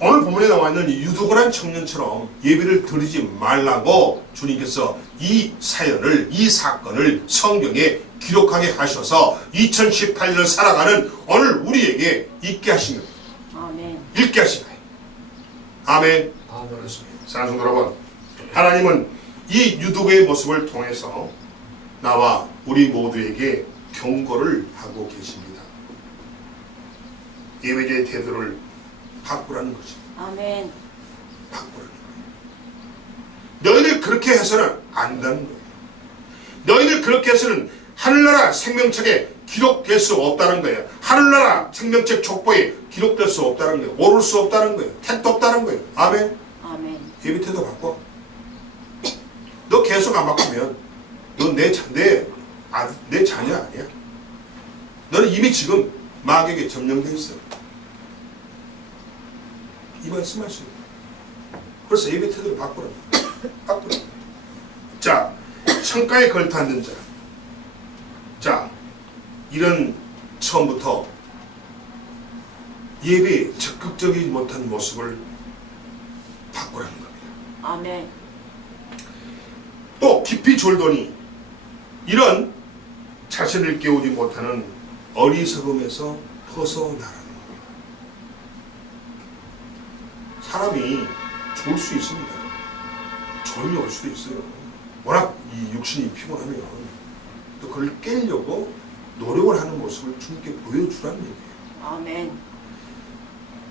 오늘 본문에 나와 있는 유두고란 청년처럼 예배를 드리지 말라고 주님께서 이 사연을, 이 사건을 성경에 기록하게 하셔서 2018년을 살아가는 오늘 우리에게 있게 하신 겁니다. 아멘. 읽게 하신 거예요. 아멘. 그렇습니다. 사랑하는 여러분, 하나님은 이 유두고의 모습을 통해서 나와 우리 모두에게 경고를 하고 계십니다. 예배자의 태도를 바꾸라는 거죠. 아멘. 바꾸라는 거예요. 너희들 그렇게 해서는 안 된다는 거예요. 너희들 그렇게 해서는 하늘나라 생명책에 기록될 수 없다는 거예요. 하늘나라 생명책 족보에 기록될 수 없다는 거예요. 오를 수 없다는 거예요. 택도 없다는 거예요. 아멘. 아멘. 예배 태도 바꿔. 너 계속 안 바꾸면 너 내 자녀 아니야. 너는 이미 지금 마귀에게 점령돼 있어. 이 말씀하시는 거예요. 그래서 예배 태도를 바꾸라. 바꾸라. 자, 창가에 걸터앉는 자. 자, 이런 처음부터 예배에 적극적이지 못한 모습을 바꾸라는 겁니다. 아멘. 또 깊이 졸더니 이런 자신을 깨우지 못하는 어리석음에서 벗어나라는 겁니다. 사람이 졸 수 있습니다. 졸음이 올 수도 있어요. 워낙 이 육신이 피곤하면 또 그걸 깨려고 노력을 하는 모습을 주님께 보여주라는 얘기예요. 아멘.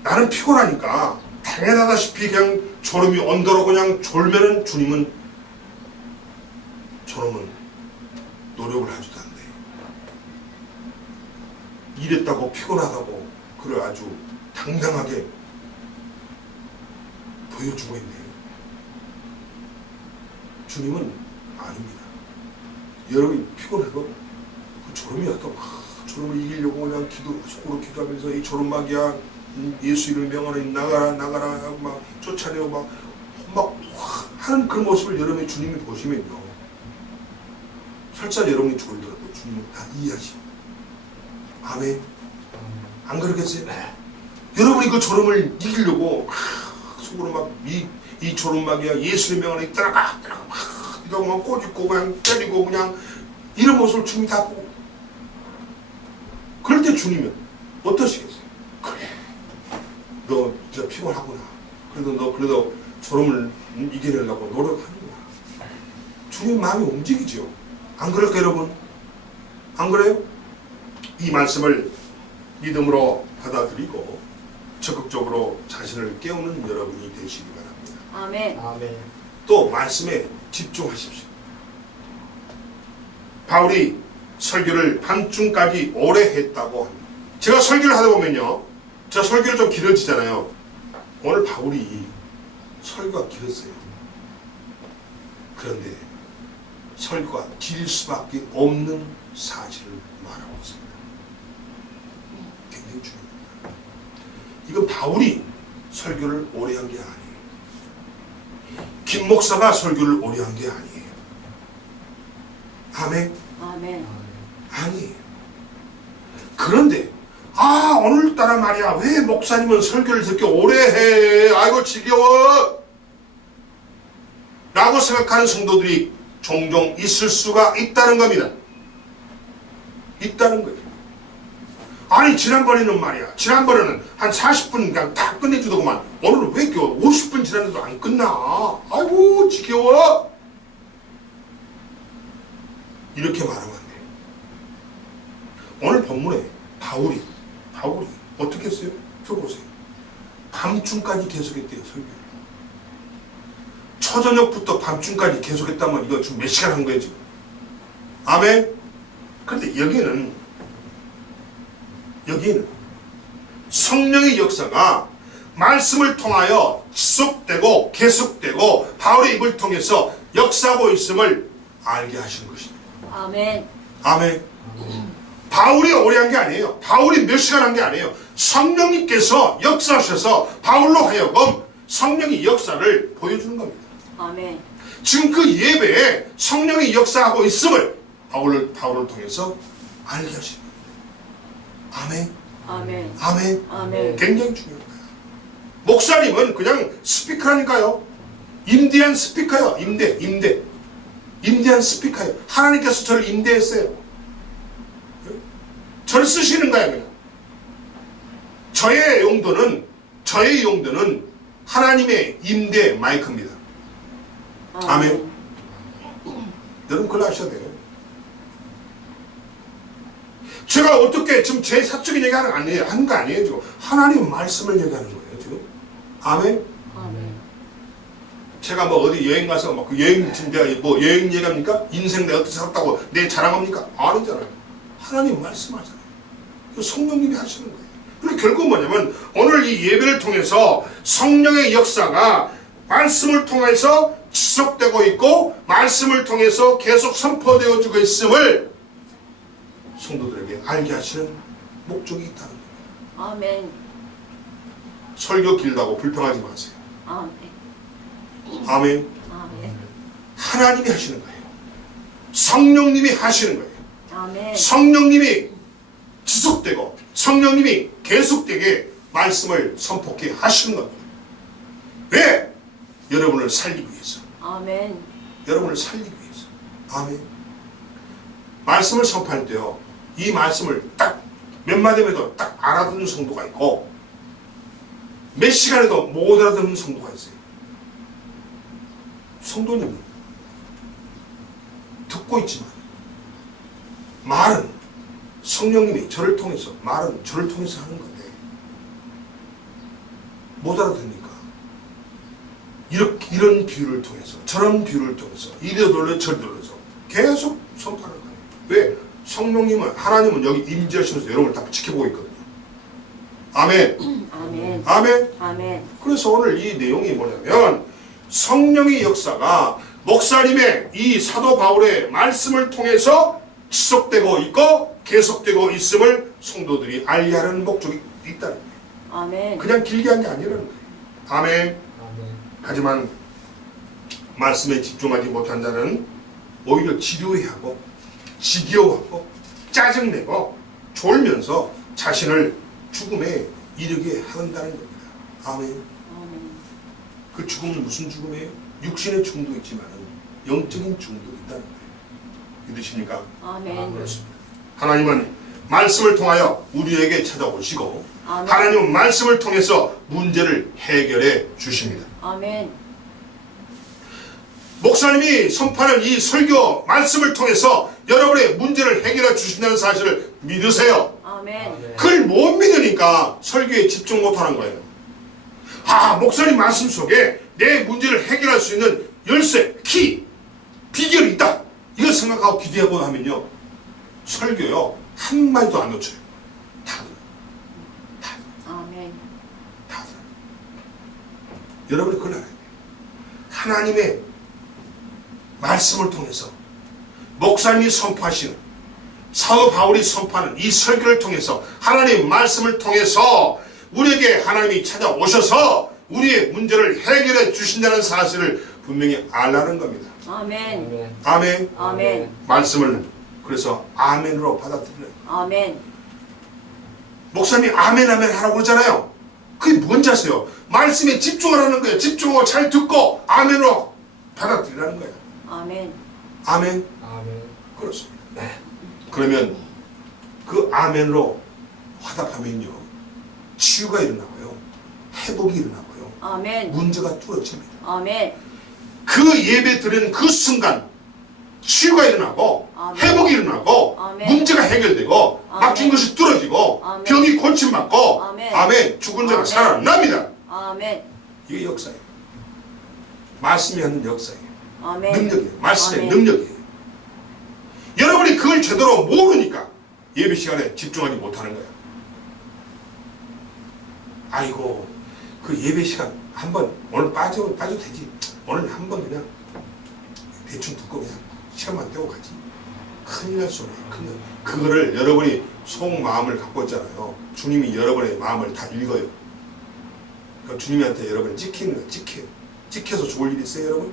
나는 피곤하니까 당연하다시피 그냥 졸음이 온다고 그냥 졸면은 주님은 저놈은 노력을 하지도 않네. 이랬다고 피곤하다고 그를 아주 당당하게 보여주고 있네요. 주님은 아닙니다. 여러분이 피곤해도 그 졸음이 왔다고 졸음을 이기려고 그냥 속으로 기도하면서 이 졸음막이야 예수 이름을 명하니 나가라 하고 막 쫓아내고 막 하는 그런 모습을 여러분이 주님이 보시면요. 설사 여러분이 졸더라도 주님은 다 이해하십니다. 아멘. 안 그러겠어요? 네. 여러분이 그 졸음을 이기려고 속으로 막 이 졸음막이야 예수의 명안에 들어가 이러고 막 꼬집고 그냥 때리고 그냥 이런 모습을 주님이 다 보고 그럴 때 주님은 어떠시겠어요? 그래, 너 진짜 피곤하구나. 그래도 졸음을 이겨내려고 노력하는구나. 주님 마음이 움직이죠. 안 그럴까요, 여러분? 안 그래요? 이 말씀을 믿음으로 받아들이고 적극적으로 자신을 깨우는 여러분이 되시기 바랍니다. 아멘. 아멘. 또 말씀에 집중하십시오. 바울이 설교를 밤중까지 오래 했다고 합니다. 제가 설교를 하다 보면요, 제가 설교를 좀 길어지잖아요. 오늘 바울이 설교가 길었어요. 그런데 설교가 길 수밖에 없는 사실을 말하고 있습니다. 굉장히 중요합니다. 이건 바울이 설교를 오래 한 게 아니에요. 김 목사가 설교를 오래 한 게 아니에요. 아멘? 아멘. 아니에요. 그런데 오늘따라 말이야, 왜 목사님은 설교를 듣기 오래 해? 아이고 지겨워 라고 생각하는 성도들이 종종 있을 수가 있다는 겁니다. 있다는 거예요. 아니 지난번에는 말이야, 지난번에는 한 40분 그냥 다 끝내주더구만, 오늘은 왜 이렇게 50분 지났는데도 안 끝나? 아이고 지겨워. 이렇게 말하면 안 돼요. 오늘 본문에 바울이 어떻게 했어요? 저 보세요. 밤중까지 계속했대요, 설교를. 초저녁부터 밤중까지 계속했다면 이거 지금 몇 시간 한 거예요, 지금? 아멘? 그런데 여기에는 성령의 역사가 말씀을 통하여 지속되고 계속되고 바울의 입을 통해서 역사하고 있음을 알게 하시는 것입니다. 아멘. 아멘. 바울이 오래 한 게 아니에요. 바울이 몇 시간 한 게 아니에요. 성령님께서 역사하셔서 바울로 하여금 성령의 역사를 보여주는 겁니다. 아멘. 지금 그 예배에 성령이 역사하고 있음을 바울을 통해서 알게 하시는 겁니다. 아멘. 아멘. 아멘. 아멘. 굉장히 중요합니다. 목사님은 그냥 스피커라니까요. 임대한 스피커요. 임대한 스피커요. 하나님께서 저를 임대했어요. 저를 쓰시는 거야, 그냥. 저의 용도는 하나님의 임대 마이크입니다. 아멘. 여러분 그걸 아셔야 돼요. 제가 어떻게 지금 제 사적인 얘기하는 거 아니에요, 지금. 하나님 말씀을 얘기하는 거예요, 지금. 아멘. 아멘. 제가 뭐 어디 여행 가서 막 그 여행, 지금 내가 뭐 여행 얘기합니까? 인생 내가 어떻게 살았다고 내 자랑합니까? 아니잖아요. 하나님 말씀하잖아요. 성령님이 하시는 거예요. 그리고 결국 뭐냐면 오늘 이 예배를 통해서 성령의 역사가 말씀을 통해서 지속되고 있고 말씀을 통해서 계속 선포되어지고 있음을 성도들에게 알게 하시는 목적이 있다는 거예요. 아멘. 설교 길다고 불평하지 마세요. 아멘. 아멘. 아멘. 하나님이 하시는 거예요. 성령님이 하시는 거예요. 아멘. 성령님이 지속되고 성령님이 계속되게 말씀을 선포케 하시는 겁니다. 왜? 여러분을 살리기 위해서. 아멘. 여러분을 살리기 위해서. 아멘. 말씀을 선포할 때요, 이 말씀을 딱 몇 마디에도 딱 알아듣는 성도가 있고 몇 시간에도 못 알아듣는 성도가 있어요. 성도님은 듣고 있지만 말은 성령님이 저를 통해서 하는 건데 못 알아듣니까 이런 비유를 통해서 저런 비유를 통해서 이리 돌려 저리 돌려서 계속 선포하는 거예요. 왜? 하나님은 여기 임재하시면서 여러분을 다 지켜보고 있거든요. 아멘. 아멘. 아멘. 아멘. 그래서 오늘 이 내용이 뭐냐면 성령의 역사가 목사님의 이 사도 바울의 말씀을 통해서 지속되고 있고 계속되고 있음을 성도들이 알게 하는 목적이 있다는 거예요. 아멘. 그냥 길게 한 게 아니라는 거예요. 아멘. 아멘. 하지만 말씀에 집중하지 못한 자는 오히려 지루해하고 지겨워하고 짜증내고 졸면서 자신을 죽음에 이르게 한다는 겁니다. 아멘. 아멘. 그 죽음은 무슨 죽음이에요? 육신의 죽음도 있지만 영적인 죽음도 있다는 거예요. 믿으십니까? 아멘. 그렇습니다. 하나님은 말씀을 통하여 우리에게 찾아오시고 아멘. 하나님은 말씀을 통해서 문제를 해결해 주십니다. 아멘. 목사님이 선포하는 이 설교 말씀을 통해서 여러분의 문제를 해결해 주신다는 사실을 믿으세요. 아멘. 그걸 못 믿으니까 설교에 집중 못하는 거예요. 목사님 말씀 속에 내 문제를 해결할 수 있는 열쇠, 키, 비결이 있다. 이걸 생각하고 기대하고 하면요, 설교요 한마디도 안 놓쳐요. 다 들어요. 아멘. 다 들어요. 여러분이 그걸 알아야 돼요. 하나님의 말씀을 통해서 목사님이 선포하시는, 사도 바울이 선포하는 이 설교를 통해서, 하나님의 말씀을 통해서 우리에게 하나님이 찾아오셔서 우리의 문제를 해결해 주신다는 사실을 분명히 알라는 겁니다. 아멘. 아멘. 아멘. 말씀을 그래서 아멘으로 받아들여요. 아멘. 목사님이 아멘 아멘 하라고 그러잖아요. 그게 뭔지 아세요? 말씀에 집중하라는 거예요. 집중하고 잘 듣고 아멘으로 받아들이라는 거예요. 아멘. 아멘. 아멘. 그렇습니다. 네. 그러면 그 아멘으로 화답하면요, 치유가 일어나고요, 회복이 일어나고요, 아멘. 문제가 뚫어집니다. 아멘. 그 예배 드리는 그 순간 치유가 일어나고 아멘. 회복이 일어나고 아멘. 문제가 해결되고 아멘. 막힌 것이 뚫어지고 아멘. 병이 고침받고 아멘. 아멘. 죽은 자가 아멘. 살아납니다. 아멘. 이게 역사예요. 말씀이 하는 역사예요. 아멘. 능력이에요. 말씀의 아멘. 능력이에요. 여러분이 그걸 제대로 모르니까 예배 시간에 집중하지 못하는 거예요. 아이고, 그 예배 시간 한번 오늘 빠져도 되지. 오늘 한번 그냥 대충 듣고 그냥 시간만 때우고 가지. 큰일 날 소리예요. 큰일 날. 그거를 여러분이 속마음을 갖고 있잖아요. 주님이 여러분의 마음을 다 읽어요. 그러니까 주님한테 여러분이 찍히는 거예요. 찍혀요. 찍혀서 좋을 일 있어요, 여러분?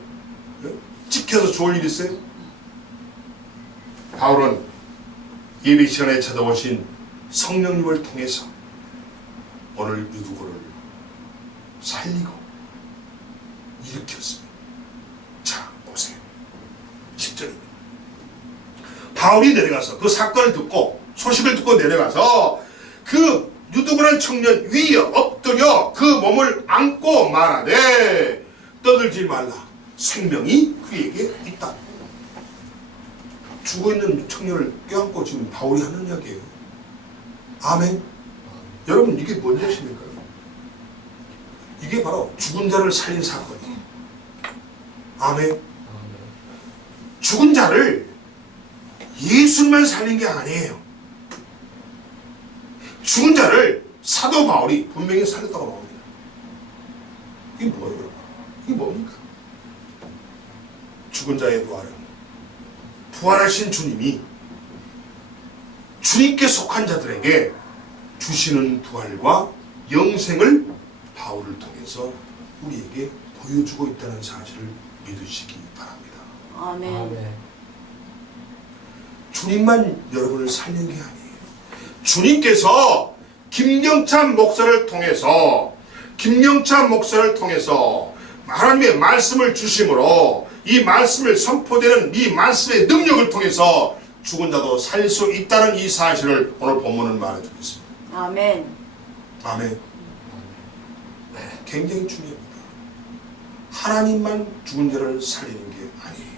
네? 찍혀서 좋을 일 있어요? 바울은 예배 시간에 찾아오신 성령님을 통해서 오늘 유두고를 살리고 일으켰습니다. 자, 보세요. 10절입니다. 바울이 내려가서 그 사건을 듣고, 소식을 듣고 내려가서 그 유두고란 청년 위에 엎드려 그 몸을 안고 말하되 떠들지 말라. 생명이 그에게 있다. 죽어있는 청년을 껴안고 지금 바울이 하는 이야기예요. 아멘. 여러분, 이게 뭔지 아십니까? 이게 바로 죽은 자를 살린 사건이에요. 아멘. 죽은 자를 예수만 살린 게 아니에요. 죽은 자를 사도 바울이 분명히 살렸다고 나옵니다. 이게 뭐예요, 여러분? 이게 뭡니까? 죽은 자의 부활은 부활하신 주님이 주님께 속한 자들에게 주시는 부활과 영생을 바울을 통해서 우리에게 보여주고 있다는 사실을 믿으시기 바랍니다. 아멘. 아멘. 주님만 여러분을 살린 게 아니에요. 주님께서 김경찬 목사를 통해서 하나님의 말씀을 주심으로 이 말씀을 선포되는 이 말씀의 능력을 통해서 죽은 자도 살릴 수 있다는 이 사실을 오늘 본문을 말해주겠습니다. 아멘. 아멘. 네, 굉장히 중요합니다. 하나님만 죽은 자를 살리는 게 아니에요.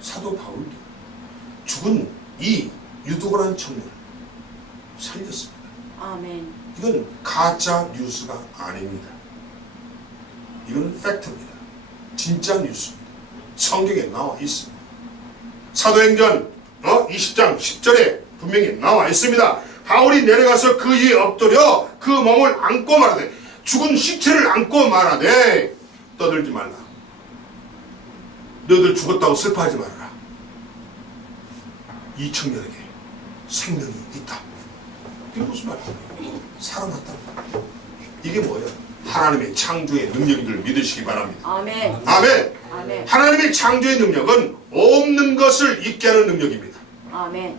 사도 바울도 죽은 이 유두고란 청년을 살렸습니다. 아멘. 이건 가짜 뉴스가 아닙니다. 이건 팩트입니다. 진짜 뉴스입니다. 성경에 나와 있습니다. 사도행전 20장 10절에 분명히 나와 있습니다. 바울이 내려가서 그 위에 엎드려 그 몸을 안고 말하되, 죽은 시체를 안고 말하되 떠들지 말라. 너희들 죽었다고 슬퍼하지 말아라. 이 청년에게 생명이 있다. 이게 무슨 말이에요? 살아났다. 이게 뭐예요? 하나님의 창조의 능력인 줄 믿으시기 바랍니다. 아멘. 아멘. 아멘. 하나님의 창조의 능력은 없는 것을 있게 하는 능력입니다. 아멘.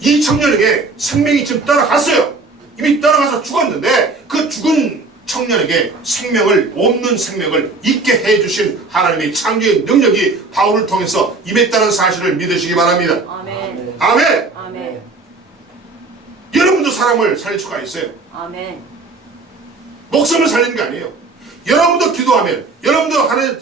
이 청년에게 생명이 지금 떠나갔어요. 이미 떠나가서 죽었는데 그 죽은 청년에게 생명을, 없는 생명을 있게 해주신 하나님의 창조의 능력이 바울을 통해서 임했다는 사실을 믿으시기 바랍니다. 아멘. 아멘. 아멘. 여러분도 사람을 살릴 수가 있어요. 아멘. 목숨을 살리는 게 아니에요. 여러분도 기도하면 여러분도 하나님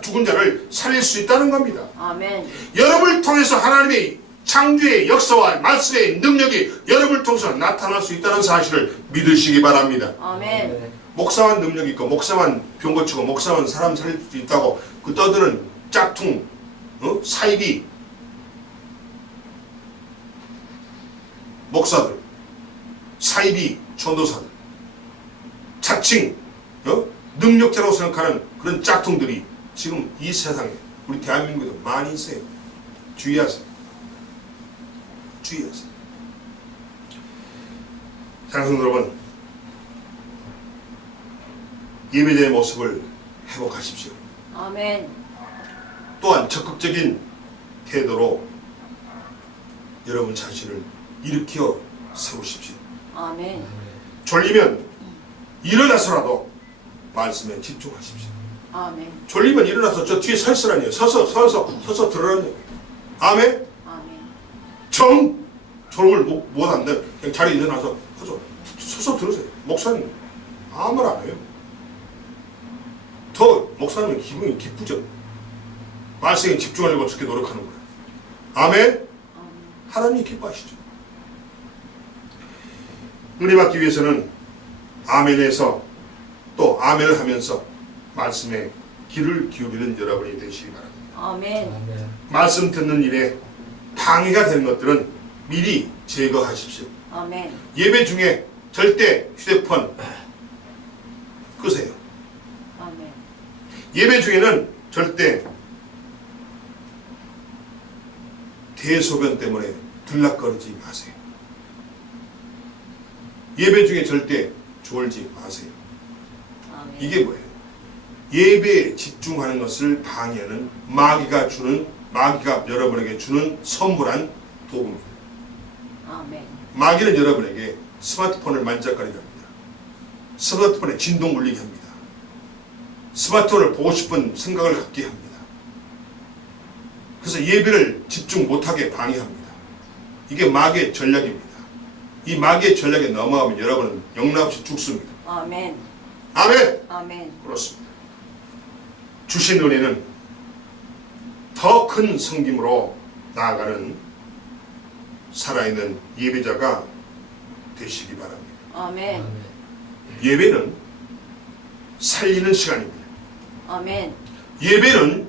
죽은 자를 살릴 수 있다는 겁니다. 아멘. 여러분을 통해서 하나님의 창조의 역사와 말씀의 능력이 여러분을 통해서 나타날 수 있다는 사실을 믿으시기 바랍니다. 아멘. 목사만 능력이 있고 목사만 병 고치고 목사만 사람 살릴 수 있다고 그 떠드는 짝퉁, 사이비 목사들, 사이비 전도사들, 자칭 능력자라고 생각하는 그런 짝퉁들이 지금 이 세상에 우리 대한민국에도 많이 있어요. 주의하세요. 주의하세요. 사랑하는 여러분, 예배자의 모습을 회복하십시오. 아멘. 또한 적극적인 태도로 여러분 자신을 일으켜 세우십시오. 아멘. 졸리면 일어나서라도 말씀에 집중하십시오. 아멘. 졸리면 일어나서 저 뒤에 서 있으라니요. 서서 들으라니요. 아멘. 아멘. 졸음을 못한데 그냥 자리에 일어나서 서서 들으세요. 목사님 아무 말 안 해요. 더 목사님은 기분이 기쁘죠. 말씀에 집중하려고 그렇게 노력하는 거예요. 아멘. 하나님이 기뻐하시죠. 은혜 받기 위해서는 아멘에서 또 아멘을 하면서 말씀에 귀를 기울이는 여러분이 되시기 바랍니다. 아멘. 말씀 듣는 일에 방해가 되는 것들은 미리 제거하십시오. 아멘. 예배 중에 절대 휴대폰 끄세요. 아멘. 예배 중에는 절대 대소변 때문에 들락거리지 마세요. 예배 중에 절대 졸지 마세요. 아멘. 이게 뭐예요? 예배에 집중하는 것을 방해하는 마귀가 여러분에게 주는 선물한 도구입니다. 아멘. 마귀는 여러분에게 스마트폰을 만작거리게 합니다. 스마트폰에 진동 울리게 합니다. 스마트폰을 보고 싶은 생각을 갖게 합니다. 그래서 예배를 집중 못하게 방해합니다. 이게 마귀의 전략입니다. 이 마귀의 전략에 넘어가면 여러분은 영락없이 죽습니다. 아멘. 아멘! 아멘. 그렇습니다. 주신 은혜는 더 큰 섬김으로 나아가는 살아있는 예배자가 되시기 바랍니다. 아멘. 예배는 살리는 시간입니다. 아멘. 예배는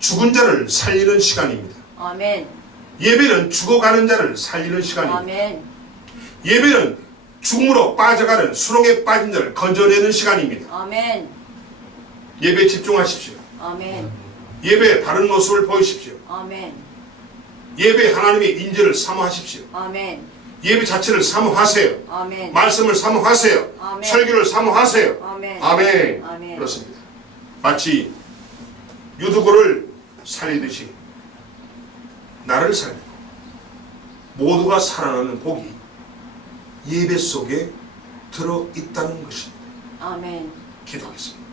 죽은 자를 살리는 시간입니다. 아멘. 예배는 죽어가는 자를 살리는 시간입니다. 아멘. 예배는 죽음으로 빠져가는 수렁에 빠진 자를 건져내는 시간입니다. 아멘. 예배에 집중하십시오. 아멘. 예배의 바른 모습을 보이십시오. 아멘. 예배 하나님의 인재를 사모하십시오. 아멘. 예배 자체를 사모하세요. 아멘. 말씀을 사모하세요. 아멘. 설교를 사모하세요. 아멘. 아멘. 아멘. 그렇습니다. 마치 유두고를 살리듯이 나를 살리고 모두가 살아나는 복이 예배 속에 들어있다는 것입니다. 아멘. 기도하겠습니다.